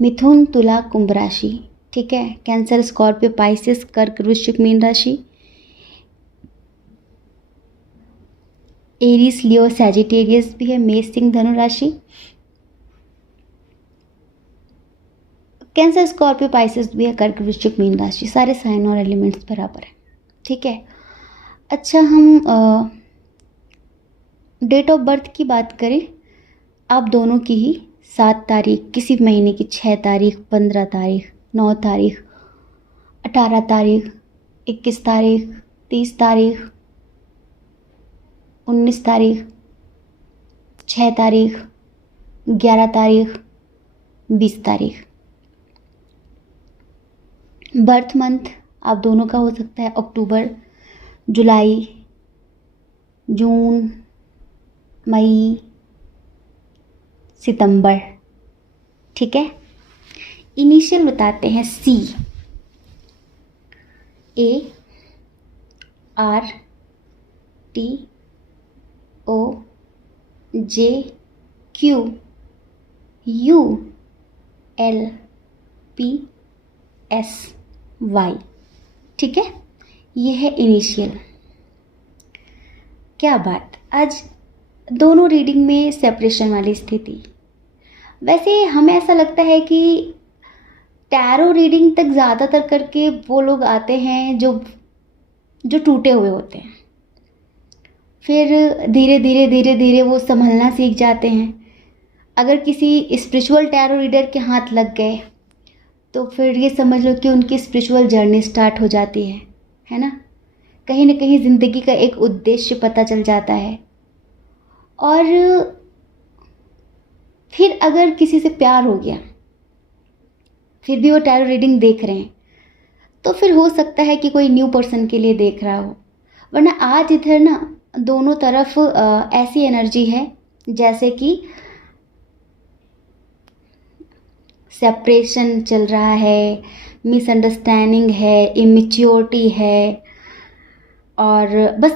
मिथुन, तुला, कुंभ राशि। ठीक है, कैंसर, स्कॉर्पियो, पाइसेस, कर्क, वृश्चिक, मीन राशि। एरीज, लियो, सैजिटेरियस भी है, मेष, सिंह, धनु राशि। कैंसर, स्कॉर्पियो, पाइसेस भी है, कर्क, वृश्चिक, मीन राशि। सारे साइन और एलिमेंट्स बराबर है। ठीक है, अच्छा, हम डेट ऑफ बर्थ की बात करें, आप दोनों की ही 7 तारीख किसी महीने की, 6 तारीख, 15 तारीख, 9 तारीख, 18 तारीख, 21 तारीख, 30 तारीख, 19 तारीख, 6 तारीख, 11 तारीख, 20 तारीख। बर्थ मंथ आप दोनों का हो सकता है अक्टूबर, जुलाई, जून, मई, सितंबर। ठीक है, इनिशियल बताते हैं। सी, A, R, T, O, J, Q, U, L, P, S, Y। ठीक है, ये है इनिशियल। क्या बात, आज दोनों रीडिंग में सेपरेशन वाली स्थिति। वैसे हमें ऐसा लगता है कि टैरो रीडिंग तक ज़्यादातर करके वो लोग आते हैं जो टूटे हुए होते हैं, फिर धीरे धीरे धीरे धीरे वो संभलना सीख जाते हैं। अगर किसी स्पिरिचुअल टैरो रीडर के हाथ लग गए तो फिर ये समझ लो कि उनकी स्पिरिचुअल जर्नी स्टार्ट हो जाती है ना। कहीं ना कहीं ज़िंदगी का एक उद्देश्य पता चल जाता है। और फिर अगर किसी से प्यार हो गया, फिर भी वो टैरो रीडिंग देख रहे हैं, तो फिर हो सकता है कि कोई न्यू पर्सन के लिए देख रहा हो। वरना आज इधर ना दोनों तरफ ऐसी एनर्जी है जैसे कि सेपरेशन चल रहा है, मिसअंडरस्टैंडिंग है, इमेच्योरिटी है, और बस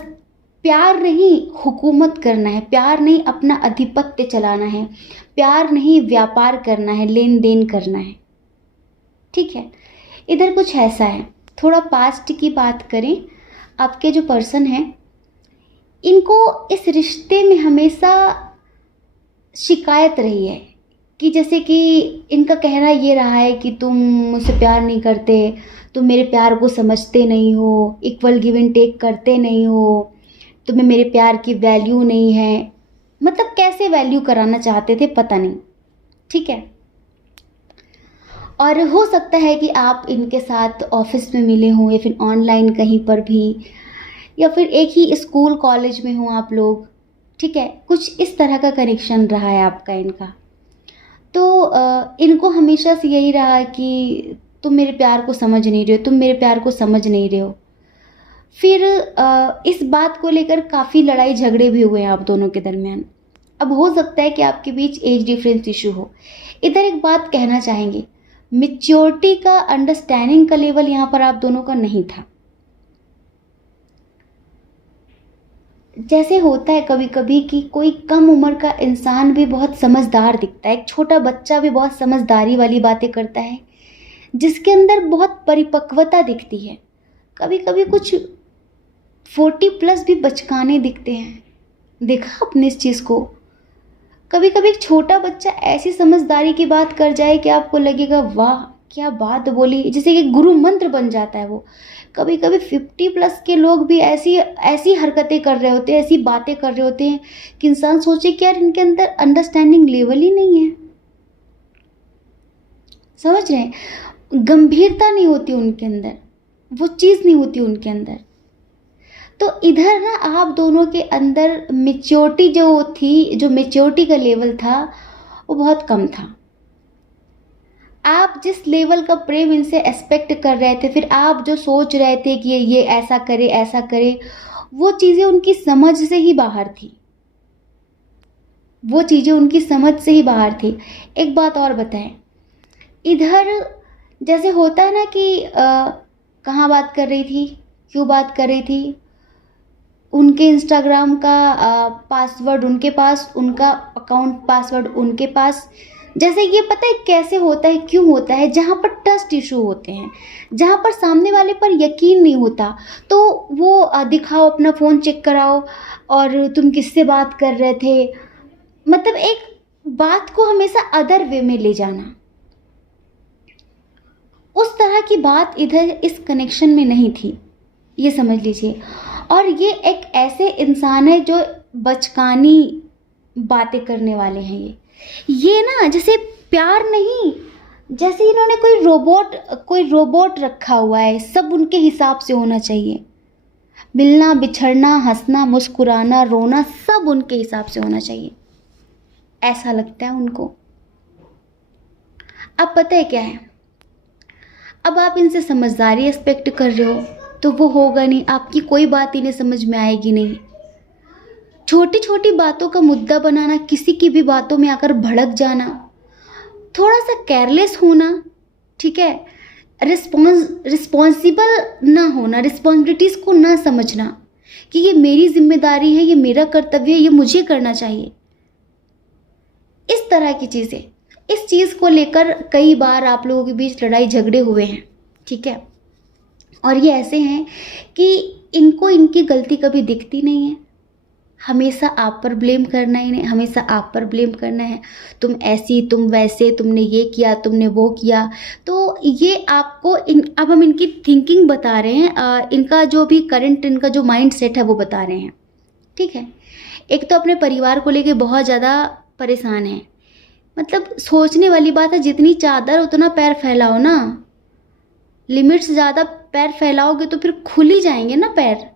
प्यार नहीं हुकूमत करना है, प्यार नहीं अपना आधिपत्य चलाना है, प्यार नहीं व्यापार करना है, लेन देन करना है। ठीक है, इधर कुछ ऐसा है। थोड़ा पास्ट की बात करें, आपके जो पर्सन हैं इनको इस रिश्ते में हमेशा शिकायत रही है कि जैसे कि इनका कहना ये रहा है कि तुम मुझसे प्यार नहीं करते, तुम मेरे प्यार को समझते नहीं हो, इक्वल गिव एंड टेक करते नहीं हो, तुम्हें मेरे प्यार की वैल्यू नहीं है। मतलब कैसे वैल्यू कराना चाहते थे पता नहीं। ठीक है, और हो सकता है कि आप इनके साथ ऑफिस में मिले हों या फिर ऑनलाइन कहीं पर भी, या फिर एक ही स्कूल कॉलेज में हों आप लोग। ठीक है, कुछ इस तरह का कनेक्शन रहा है आपका इनका। तो इनको हमेशा से यही रहा कि तुम मेरे प्यार को समझ नहीं रहे हो, तुम मेरे प्यार को समझ नहीं रहे हो। फिर इस बात को लेकर काफ़ी लड़ाई झगड़े भी हुए हैं आप दोनों के दरमियान। अब हो सकता है कि आपके बीच एज डिफरेंस इशू हो। इधर एक बात कहना चाहेंगे, मैच्योरिटी का, अंडरस्टैंडिंग का लेवल यहाँ पर आप दोनों का नहीं था। जैसे होता है कभी कभी कि कोई कम उम्र का इंसान भी बहुत समझदार दिखता है, एक छोटा बच्चा भी बहुत समझदारी वाली बातें करता है, जिसके अंदर बहुत परिपक्वता दिखती है। कभी कभी कुछ 40+ भी बचकाने दिखते हैं। देखा आपने इस चीज़ को? कभी कभी एक छोटा बच्चा ऐसी समझदारी की बात कर जाए कि आपको लगेगा वाह क्या बात बोली, जैसे कि गुरु मंत्र बन जाता है वो। कभी कभी 50+ के लोग भी ऐसी ऐसी हरकतें कर रहे होते हैं, ऐसी बातें कर रहे होते हैं कि इंसान सोचे कि यार इनके अंदर अंडरस्टैंडिंग लेवल ही नहीं है। समझ रहे हैं? गंभीरता नहीं होती उनके अंदर, वो चीज़ नहीं होती उनके अंदर। तो इधर ना आप दोनों के अंदर मेच्योरिटी जो थी, जो मेच्योरिटी का लेवल था वो बहुत कम था। आप जिस लेवल का प्रेम इनसे एक्सपेक्ट कर रहे थे, फिर आप जो सोच रहे थे कि ये ऐसा करे ऐसा करे, वो चीज़ें उनकी समझ से ही बाहर थी। वो चीज़ें उनकी समझ से ही बाहर थी। एक बात और बताएं, इधर जैसे होता है ना कि कहाँ बात कर रही थी, क्यों बात कर रही थी, उनके इंस्टाग्राम का पासवर्ड उनके पास, उनका अकाउंट पासवर्ड उनके पास। जैसे ये पता है कैसे होता है, क्यों होता है? जहाँ पर ट्रस्ट इशू होते हैं, जहाँ पर सामने वाले पर यकीन नहीं होता, तो वो दिखाओ अपना फ़ोन चेक कराओ और तुम किससे बात कर रहे थे। मतलब एक बात को हमेशा अदर वे में ले जाना, उस तरह की बात इधर इस कनेक्शन में नहीं थी, ये समझ लीजिए। और ये एक ऐसे इंसान है जो बचकानी बातें करने वाले हैं। ये ना जैसे प्यार नहीं, जैसे इन्होंने कोई रोबोट रखा हुआ है, सब उनके हिसाब से होना चाहिए। मिलना बिछड़ना, हंसना मुस्कुराना, रोना, सब उनके हिसाब से होना चाहिए, ऐसा लगता है उनको। अब पता है क्या है, अब आप इनसे समझदारी एक्सपेक्ट कर रहे हो तो वो होगा नहीं, आपकी कोई बात इन्हें समझ में आएगी नहीं। छोटी छोटी बातों का मुद्दा बनाना, किसी की भी बातों में आकर भड़क जाना, थोड़ा सा केयरलेस होना, ठीक है, रिस्पॉन्सिबल ना होना, रिस्पॉन्सिबिलिटीज को ना समझना कि ये मेरी जिम्मेदारी है, ये मेरा कर्तव्य है, ये मुझे करना चाहिए, इस तरह की चीज़ें। इस चीज़ को लेकर कई बार आप लोगों के बीच लड़ाई झगड़े हुए हैं, ठीक है, और ये ऐसे हैं कि इनको इनकी गलती कभी दिखती नहीं है, हमेशा आप पर ब्लेम करना ही नहीं, हमेशा आप पर ब्लेम करना है, तुम ऐसी, तुम वैसे, तुमने ये किया, तुमने वो किया। तो ये आपको अब हम इनकी थिंकिंग बता रहे हैं, इनका जो भी करंट इनका जो माइंड सेट है वो बता रहे हैं, ठीक है। एक तो अपने परिवार को लेके बहुत ज़्यादा परेशान है, मतलब सोचने वाली बात है, जितनी चादर उतना पैर फैलाओ ना, लिमिट से ज़्यादा पैर फैलाओगे तो फिर खुल ही जाएंगे ना पैर।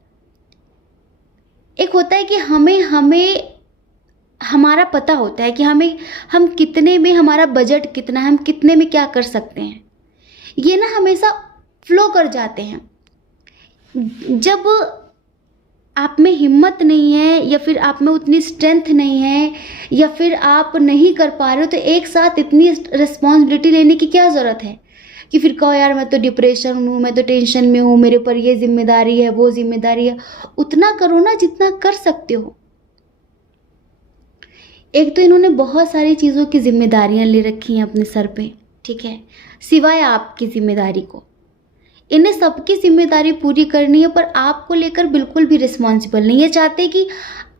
एक होता है कि हमें हमारा पता होता है कि हम कितने में, हमारा बजट कितना है, हम कितने में क्या कर सकते हैं, ये ना हमेशा फ्लो कर जाते हैं। जब आप में हिम्मत नहीं है या फिर आप में उतनी स्ट्रेंथ नहीं है या फिर आप नहीं कर पा रहे हो, तो एक साथ इतनी रिस्पॉन्सिबिलिटी लेने की क्या ज़रूरत है कि फिर कहो यार मैं तो डिप्रेशन में हूँ, मैं तो टेंशन में हूँ, मेरे पर ये जिम्मेदारी है, वो जिम्मेदारी है। उतना करो ना जितना कर सकते हो। एक तो इन्होंने बहुत सारी चीज़ों की जिम्मेदारियां ले रखी हैं अपने सर पे, ठीक है, सिवाय आपकी जिम्मेदारी को। इन्हें सबकी जिम्मेदारी पूरी करनी है, पर आपको लेकर बिल्कुल भी रिस्पॉन्सिबल नहीं है। चाहते कि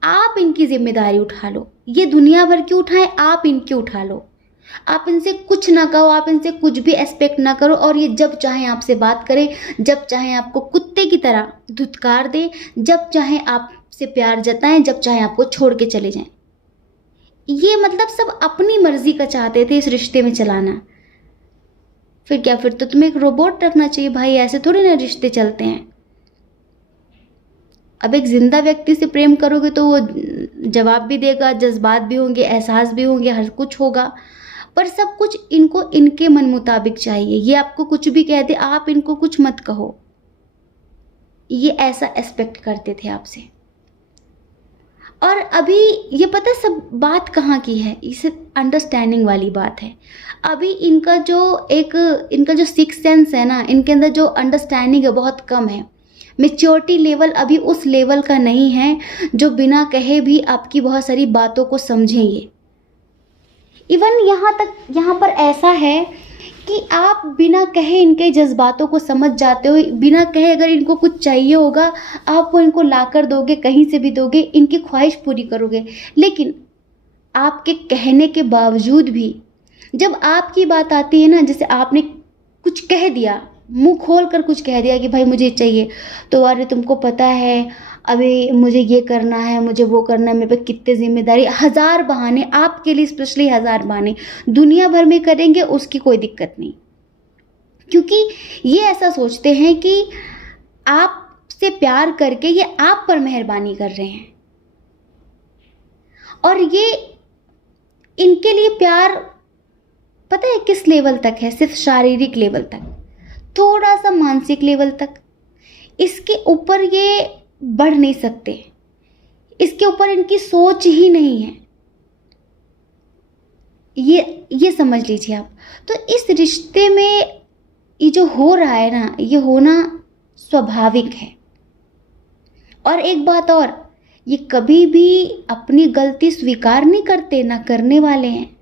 आप इनकी जिम्मेदारी उठा लो, ये दुनिया भर की उठाएं, आप इनकी उठा लो। आप इनसे कुछ ना कहो, आप इनसे कुछ भी एक्सपेक्ट ना करो, और ये जब चाहें आपसे बात करें, जब चाहें आपको कुत्ते की तरह धुतकार दें, जब चाहें आपसे प्यार जताएं, जब चाहें आपको छोड़ के चले जाएं। ये मतलब सब अपनी मर्जी का चाहते थे इस रिश्ते में चलाना। फिर क्या, फिर तो तुम्हें एक रोबोट रखना चाहिए भाई, ऐसे थोड़ी ना रिश्ते चलते हैं। अब एक जिंदा व्यक्ति से प्रेम करोगे तो वो जवाब भी देगा, जज्बात भी होंगे, एहसास भी होंगे, हर कुछ होगा, पर सब कुछ इनको इनके मन मुताबिक चाहिए। ये आपको कुछ भी कह दे, आप इनको कुछ मत कहो, ये ऐसा एक्सपेक्ट करते थे आपसे। और अभी ये पता सब बात कहाँ की है, इसे अंडरस्टैंडिंग वाली बात है। अभी इनका जो सिक्स सेंस है ना, इनके अंदर जो अंडरस्टैंडिंग है बहुत कम है। मैच्योरिटी लेवल अभी उस लेवल का नहीं है जो बिना कहे भी आपकी बहुत सारी बातों को समझेंगे। इवन यहाँ पर ऐसा है कि आप बिना कहे इनके जज्बातों को समझ जाते हो। बिना कहे अगर इनको कुछ चाहिए होगा, आप वो इनको ला कर दोगे, कहीं से भी दोगे, इनकी ख्वाहिश पूरी करोगे। लेकिन आपके कहने के बावजूद भी जब आपकी बात आती है ना, जैसे आपने कुछ कह दिया, मुंह खोल कर कुछ कह दिया कि भाई मुझे चाहिए, तो अरे तुमको पता है अभी मुझे ये करना है, मुझे वो करना है, मेरे पे कितने जिम्मेदारी, हजार बहाने आपके लिए, स्पेशली हजार बहाने दुनिया भर में करेंगे, उसकी कोई दिक्कत नहीं। क्योंकि ये ऐसा सोचते हैं कि आपसे प्यार करके ये आप पर मेहरबानी कर रहे हैं, और ये इनके लिए प्यार पता है किस लेवल तक है, सिर्फ शारीरिक लेवल तक, थोड़ा सा मानसिक लेवल तक, इसके ऊपर ये बढ़ नहीं सकते, इसके ऊपर इनकी सोच ही नहीं है। ये समझ लीजिए आप। तो इस रिश्ते में ये जो हो रहा है ना, ये होना स्वाभाविक है। और एक बात और, ये कभी भी अपनी गलती स्वीकार नहीं करते, ना करने वाले हैं।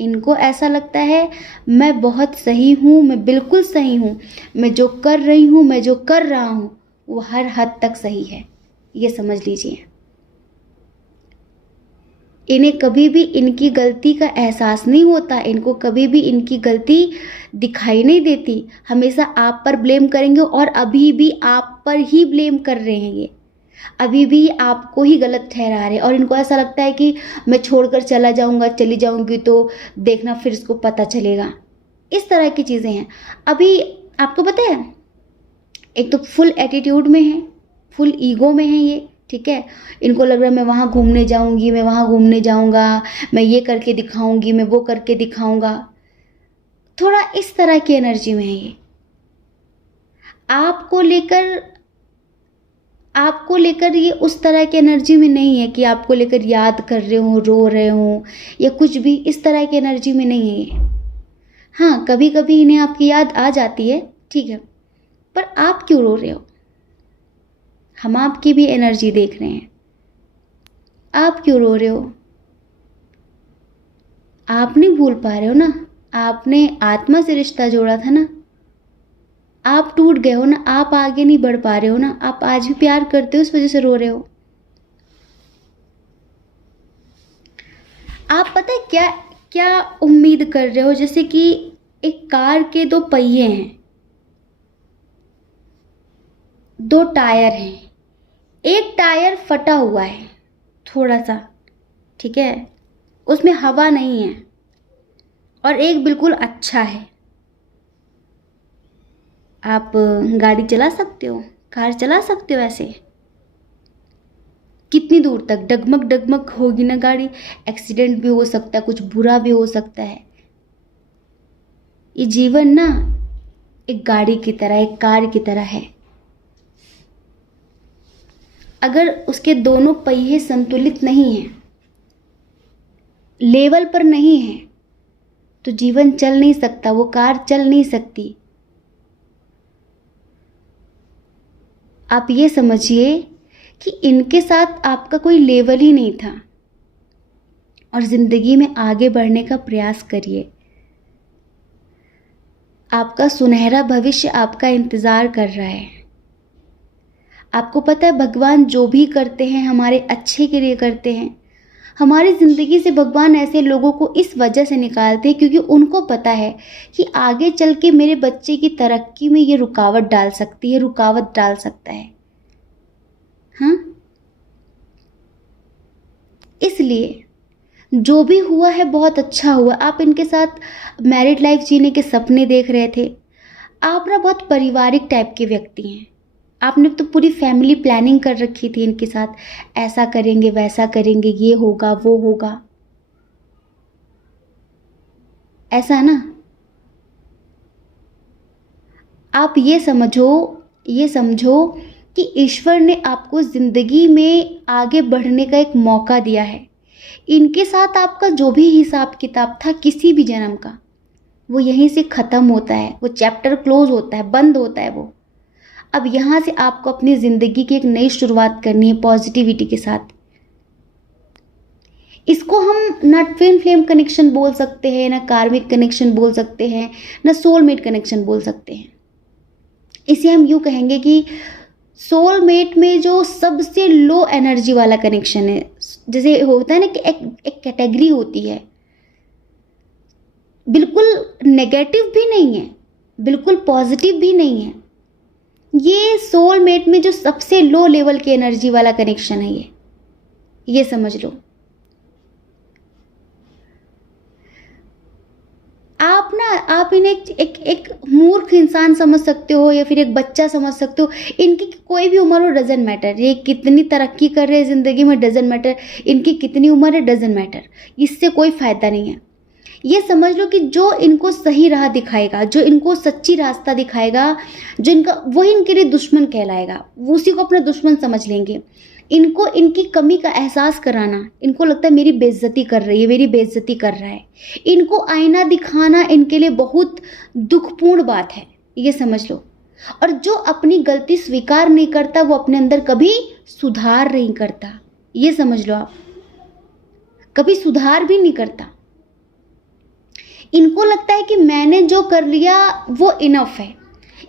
इनको ऐसा लगता है मैं बहुत सही हूँ, मैं बिल्कुल सही हूँ, मैं जो कर रही हूँ, मैं जो कर रहा हूँ वो हर हद तक सही है, ये समझ लीजिए। इन्हें कभी भी इनकी गलती का एहसास नहीं होता, इनको कभी भी इनकी गलती दिखाई नहीं देती। हमेशा आप पर ब्लेम करेंगे, और अभी भी आप पर ही ब्लेम कर रहे हैं, ये अभी भी आपको ही गलत ठहरा रहे। और इनको ऐसा लगता है कि मैं छोड़कर चला जाऊंगा, चली जाऊंगी तो देखना फिर इसको पता चलेगा। इस तरह की चीज़ें हैं। अभी आपको पता है, एक तो फुल एटीट्यूड में है, फुल ईगो में है ये, ठीक है। इनको लग रहा है मैं वहाँ घूमने जाऊँगी, मैं वहाँ घूमने जाऊँगा, मैं ये करके दिखाऊँगी, मैं वो करके दिखाऊँगा। थोड़ा इस तरह की एनर्जी में है ये। आपको लेकर ये उस तरह की एनर्जी में नहीं है कि आपको लेकर याद कर रहे हो, रो रहे हो या कुछ भी, इस तरह की एनर्जी में नहीं है ये। हाँ, कभी कभी इन्हें आपकी याद आ जाती है, ठीक है, पर आप क्यों रो रहे हो? हम आपकी भी एनर्जी देख रहे हैं। आप क्यों रो रहे हो? आप नहीं भूल पा रहे हो ना, आपने आत्मा से रिश्ता जोड़ा था ना, आप टूट गए हो ना, आप आगे नहीं बढ़ पा रहे हो ना, आप आज भी प्यार करते हो, इस वजह से रो रहे हो। आप पता है क्या क्या उम्मीद कर रहे हो? जैसे कि एक कार के दो पहिए हैं, दो टायर हैं, एक टायर फटा हुआ है थोड़ा सा, ठीक है, उसमें हवा नहीं है, और एक बिल्कुल अच्छा है। आप गाड़ी चला सकते हो, कार चला सकते हो ऐसे? कितनी दूर तक डगमग डगमग होगी ना गाड़ी, एक्सीडेंट भी हो सकता है, कुछ बुरा भी हो सकता है। ये जीवन ना एक गाड़ी की तरह, एक कार की तरह है। अगर उसके दोनों पहिए संतुलित नहीं हैं, लेवल पर नहीं है, तो जीवन चल नहीं सकता, वो कार चल नहीं सकती। आप ये समझिए कि इनके साथ आपका कोई लेवल ही नहीं था, और जिंदगी में आगे बढ़ने का प्रयास करिए। आपका सुनहरा भविष्य आपका इंतजार कर रहा है। आपको पता है भगवान जो भी करते हैं हमारे अच्छे के लिए करते हैं। हमारी ज़िंदगी से भगवान ऐसे लोगों को इस वजह से निकालते हैं क्योंकि उनको पता है कि आगे चल के मेरे बच्चे की तरक्की में ये रुकावट डाल सकती है, रुकावट डाल सकता है। हाँ, इसलिए जो भी हुआ है बहुत अच्छा हुआ। आप इनके साथ मैरिड लाइफ जीने के सपने देख रहे थे। आप ना बहुत पारिवारिक टाइप के व्यक्ति हैं। आपने तो पूरी फैमिली प्लानिंग कर रखी थी इनके साथ, ऐसा करेंगे वैसा करेंगे, ये होगा वो होगा, ऐसा ना। आप ये समझो कि ईश्वर ने आपको ज़िंदगी में आगे बढ़ने का एक मौका दिया है। इनके साथ आपका जो भी हिसाब किताब था किसी भी जन्म का, वो यहीं से ख़त्म होता है, वो चैप्टर क्लोज होता है, बंद होता है वो। अब यहाँ से आपको अपनी ज़िंदगी की एक नई शुरुआत करनी है पॉजिटिविटी के साथ। इसको हम ना ट्विन फ्लेम कनेक्शन बोल सकते हैं, ना कार्मिक कनेक्शन बोल सकते हैं, ना सोलमेट कनेक्शन बोल सकते हैं। इसे हम यूँ कहेंगे कि सोलमेट में जो सबसे लो एनर्जी वाला कनेक्शन है, जैसे होता है ना कि एक कैटेगरी होती है, बिल्कुल नेगेटिव भी नहीं है, बिल्कुल पॉजिटिव भी नहीं है। ये सोलमेट में जो सबसे लो लेवल की एनर्जी वाला कनेक्शन है, ये समझ लो। आप इन्हें एक मूर्ख इंसान समझ सकते हो या फिर एक बच्चा समझ सकते हो। इनकी कोई भी उम्र हो, डजेंट मैटर। ये कितनी तरक्की कर रहे हैं ज़िंदगी में, डजेंट मैटर। इनकी कितनी उम्र है, डजेंट मैटर। इससे कोई फ़ायदा नहीं है। ये समझ लो कि जो इनको सही राह दिखाएगा, जो इनको सच्ची रास्ता दिखाएगा, जो इनका, वही इनके लिए दुश्मन कहलाएगा। वो उसी को अपना दुश्मन समझ लेंगे। इनको इनकी कमी का एहसास कराना, इनको लगता है मेरी बेइज्जती कर रही है, मेरी बेइज्जती कर रहा है, इनको आईना दिखाना इनके लिए बहुत दुखपूर्ण बात है, ये समझ लो। और जो अपनी गलती स्वीकार नहीं करता वो अपने अंदर कभी सुधार नहीं करता, ये समझ लो। आप कभी सुधार भी नहीं करता। इनको लगता है कि मैंने जो कर लिया वो इनफ है,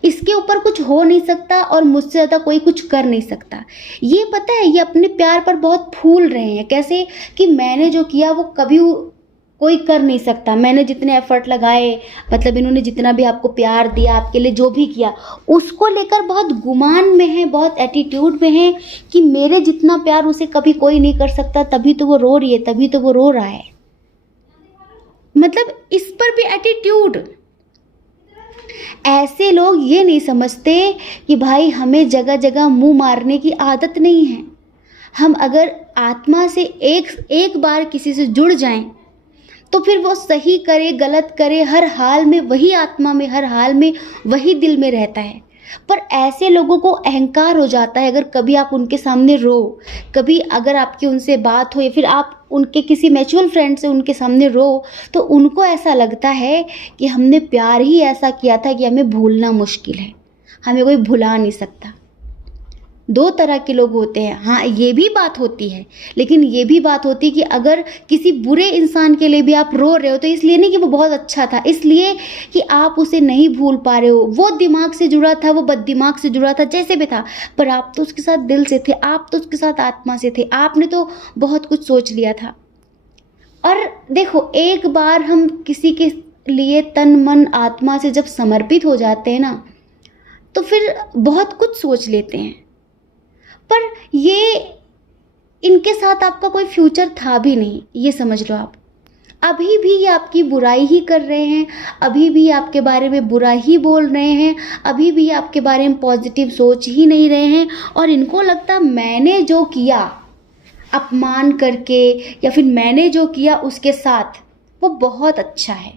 इसके ऊपर कुछ हो नहीं सकता और मुझसे ज़्यादा कोई कुछ कर नहीं सकता। ये पता है, ये अपने प्यार पर बहुत फूल रहे हैं। कैसे कि मैंने जो किया वो कभी कोई कर नहीं सकता। मैंने जितने एफर्ट लगाए, मतलब इन्होंने जितना भी आपको प्यार दिया, आपके लिए जो भी किया, उसको लेकर बहुत गुमान में है, बहुत एटीट्यूड में है कि मेरे जितना प्यार उसे कभी कोई नहीं कर सकता, तभी तो वो रो रही है, तभी तो वो रो रहा है। मतलब इस पर भी एटीट्यूड। ऐसे लोग ये नहीं समझते कि भाई हमें जगह जगह मुंह मारने की आदत नहीं है। हम अगर आत्मा से एक एक बार किसी से जुड़ जाएं तो फिर वो सही करे गलत करे, हर हाल में वही आत्मा में, हर हाल में वही दिल में रहता है। पर ऐसे लोगों को अहंकार हो जाता है, अगर कभी आप उनके सामने रो, कभी अगर आपकी उनसे बात हो या फिर आप उनके किसी म्यूचुअल फ्रेंड से उनके सामने रो, तो उनको ऐसा लगता है कि हमने प्यार ही ऐसा किया था कि हमें भूलना मुश्किल है, हमें कोई भुला नहीं सकता। दो तरह के लोग होते हैं। हाँ, ये भी बात होती है, लेकिन ये भी बात होती है कि अगर किसी बुरे इंसान के लिए भी आप रो रहे हो तो इसलिए नहीं कि वो बहुत अच्छा था, इसलिए कि आप उसे नहीं भूल पा रहे हो। वो दिमाग से जुड़ा था, वो बददिमाग से जुड़ा था, जैसे भी था, पर आप तो उसके साथ दिल से थे, आप तो उसके साथ आत्मा से थे, आपने तो बहुत कुछ सोच लिया था। और देखो, एक बार हम किसी के लिए तन मन आत्मा से जब समर्पित हो जाते हैं ना, तो फिर बहुत कुछ सोच लेते हैं। पर ये इनके साथ आपका कोई फ्यूचर था भी नहीं, ये समझ लो आप। अभी भी ये आपकी बुराई ही कर रहे हैं, अभी भी आपके बारे में बुरा ही बोल रहे हैं, अभी भी आपके बारे में पॉजिटिव सोच ही नहीं रहे हैं। और इनको लगता मैंने जो किया अपमान करके या फिर मैंने जो किया उसके साथ, वो बहुत अच्छा है।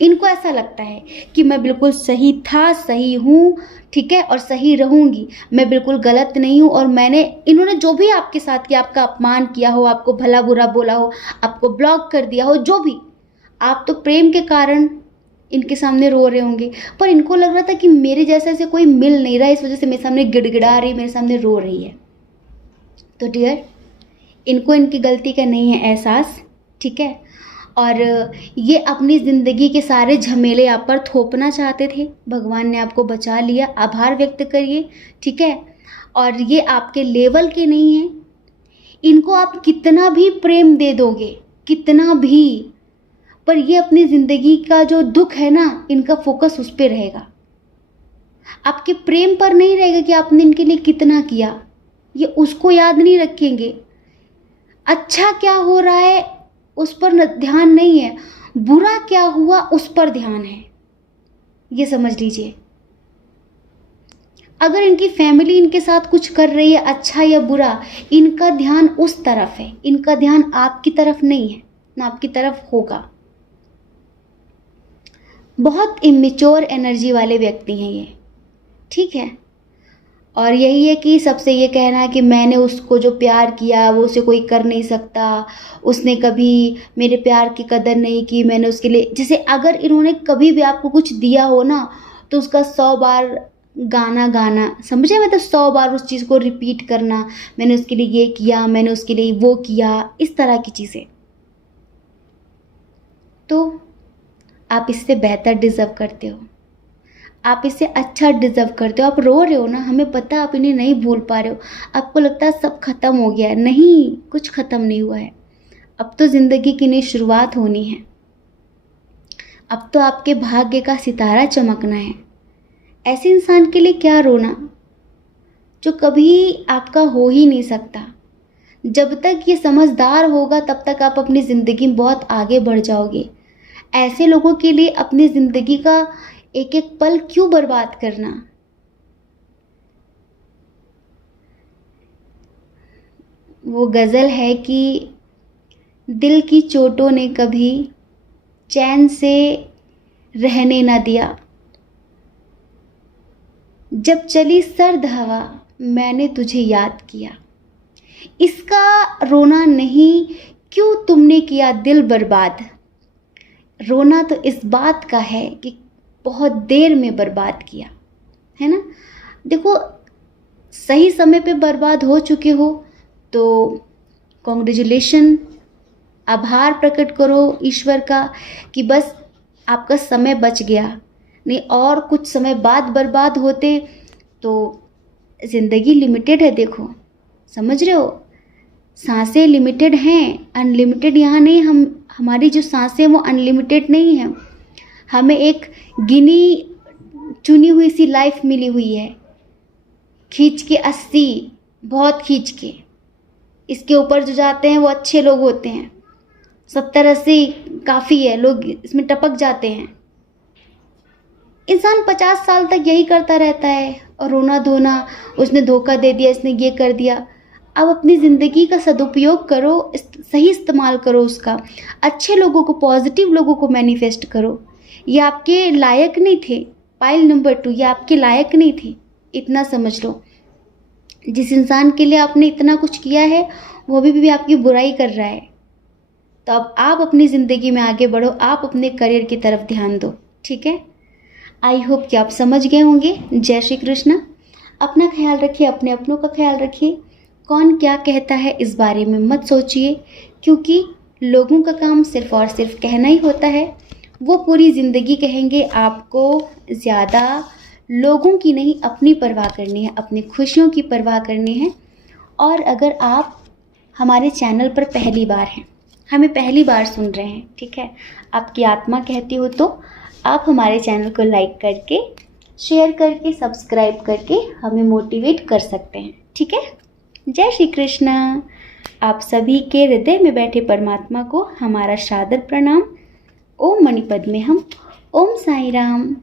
इनको ऐसा लगता है कि मैं बिल्कुल सही था, सही हूँ, ठीक है, और सही रहूँगी, मैं बिल्कुल गलत नहीं हूँ। और इन्होंने जो भी आपके साथ किया, आपका अपमान किया हो, आपको भला बुरा बोला हो, आपको ब्लॉक कर दिया हो, जो भी, आप तो प्रेम के कारण इनके सामने रो रहे होंगे। पर इनको लग रहा था कि मेरे जैसा से कोई मिल नहीं रहा, इस वजह से मेरे सामने गिड़गिड़ा रही, मेरे सामने रो रही है। तो डियर, इनको इनकी गलती का नहीं है एहसास, ठीक है। और ये अपनी ज़िंदगी के सारे झमेले आप पर थोपना चाहते थे, भगवान ने आपको बचा लिया, आभार व्यक्त करिए, ठीक है। और ये आपके लेवल के नहीं हैं। इनको आप कितना भी प्रेम दे दोगे, कितना भी, पर ये अपनी ज़िंदगी का जो दुख है ना, इनका फोकस उस पर रहेगा, आपके प्रेम पर नहीं रहेगा कि आपने इनके लिए कितना किया। ये उसको याद नहीं रखेंगे। अच्छा क्या हो रहा है उस पर ध्यान नहीं है, बुरा क्या हुआ उस पर ध्यान है, ये समझ लीजिए। अगर इनकी फैमिली इनके साथ कुछ कर रही है, अच्छा या बुरा, इनका ध्यान उस तरफ है, इनका ध्यान आपकी तरफ नहीं है, ना आपकी तरफ होगा। बहुत इमेच्योर एनर्जी वाले व्यक्ति हैं ये, ठीक है। और यही है कि सबसे ये कहना है कि मैंने उसको जो प्यार किया वो उसे कोई कर नहीं सकता, उसने कभी मेरे प्यार की कदर नहीं की, मैंने उसके लिए, जैसे अगर इन्होंने कभी भी आपको कुछ दिया हो ना, तो उसका 100 बार गाना गाना, समझे, मतलब 100 बार उस चीज़ को रिपीट करना, मैंने उसके लिए ये किया, मैंने उसके लिए वो किया, इस तरह की चीज़ें। तो आप इससे बेहतर डिज़र्व करते हो, आप इससे अच्छा डिज़र्व करते हो। आप रो रहे हो ना, हमें पता है आप इन्हें नहीं भूल पा रहे हो, आपको लगता है सब खत्म हो गया है, नहीं, कुछ खत्म नहीं हुआ है। अब तो ज़िंदगी की नई शुरुआत होनी है, अब तो आपके भाग्य का सितारा चमकना है। ऐसे इंसान के लिए क्या रोना जो कभी आपका हो ही नहीं सकता। जब तक ये समझदार होगा तब तक आप अपनी ज़िंदगी में बहुत आगे बढ़ जाओगे। ऐसे लोगों के लिए अपनी ज़िंदगी का एक एक पल क्यों बर्बाद करना। वो गज़ल है कि दिल की चोटों ने कभी चैन से रहने ना दिया, जब चली सर्द हवा मैंने तुझे याद किया। इसका रोना नहीं, क्यों तुमने किया दिल बर्बाद। रोना तो इस बात का है कि बहुत देर में बर्बाद किया, है ना। देखो, सही समय पे बर्बाद हो चुके हो तो कॉन्ग्रेचुलेशन, आभार प्रकट करो ईश्वर का कि बस आपका समय बच गया, नहीं और कुछ समय बाद बर्बाद होते तो। ज़िंदगी लिमिटेड है, देखो, समझ रहे हो, सांसें लिमिटेड हैं, अनलिमिटेड यहाँ नहीं। हमारी जो सांसें वो अनलिमिटेड नहीं है, हमें एक गिनी चुनी हुई सी लाइफ मिली हुई है, खींच के 80, बहुत खींच के। इसके ऊपर जो जाते हैं वो अच्छे लोग होते हैं, 70-80 काफ़ी है, लोग इसमें टपक जाते हैं। इंसान 50 साल तक यही करता रहता है और रोना धोना, उसने धोखा दे दिया, इसने ये कर दिया। अब अपनी ज़िंदगी का सदुपयोग करो, सही इस्तेमाल करो उसका, अच्छे लोगों को, पॉजिटिव लोगों को मैनिफेस्ट करो। ये आपके लायक नहीं थे, पाइल नंबर 2, ये आपके लायक नहीं थे, इतना समझ लो। जिस इंसान के लिए आपने इतना कुछ किया है वो अभी भी आपकी बुराई कर रहा है। तो अब आप अपनी ज़िंदगी में आगे बढ़ो, आप अपने करियर की तरफ ध्यान दो, ठीक है। आई होप कि आप समझ गए होंगे। जय श्री कृष्ण। अपना ख्याल रखिए, अपने अपनों का ख्याल रखिए। कौन क्या कहता है इस बारे में मत सोचिए, क्योंकि लोगों का काम सिर्फ़ और सिर्फ कहना ही होता है। वो पूरी ज़िंदगी कहेंगे, आपको ज़्यादा लोगों की नहीं अपनी परवाह करनी है, अपनी खुशियों की परवाह करनी है। और अगर आप हमारे चैनल पर पहली बार हैं, हमें पहली बार सुन रहे हैं, ठीक है, आपकी आत्मा कहती हो तो आप हमारे चैनल को लाइक करके, शेयर करके, सब्सक्राइब करके हमें मोटिवेट कर सकते हैं, ठीक है। जय श्री कृष्ण। आप सभी के हृदय में बैठे परमात्मा को हमारा सादर प्रणाम। ओम मणिपद में हम। ओम साई राम।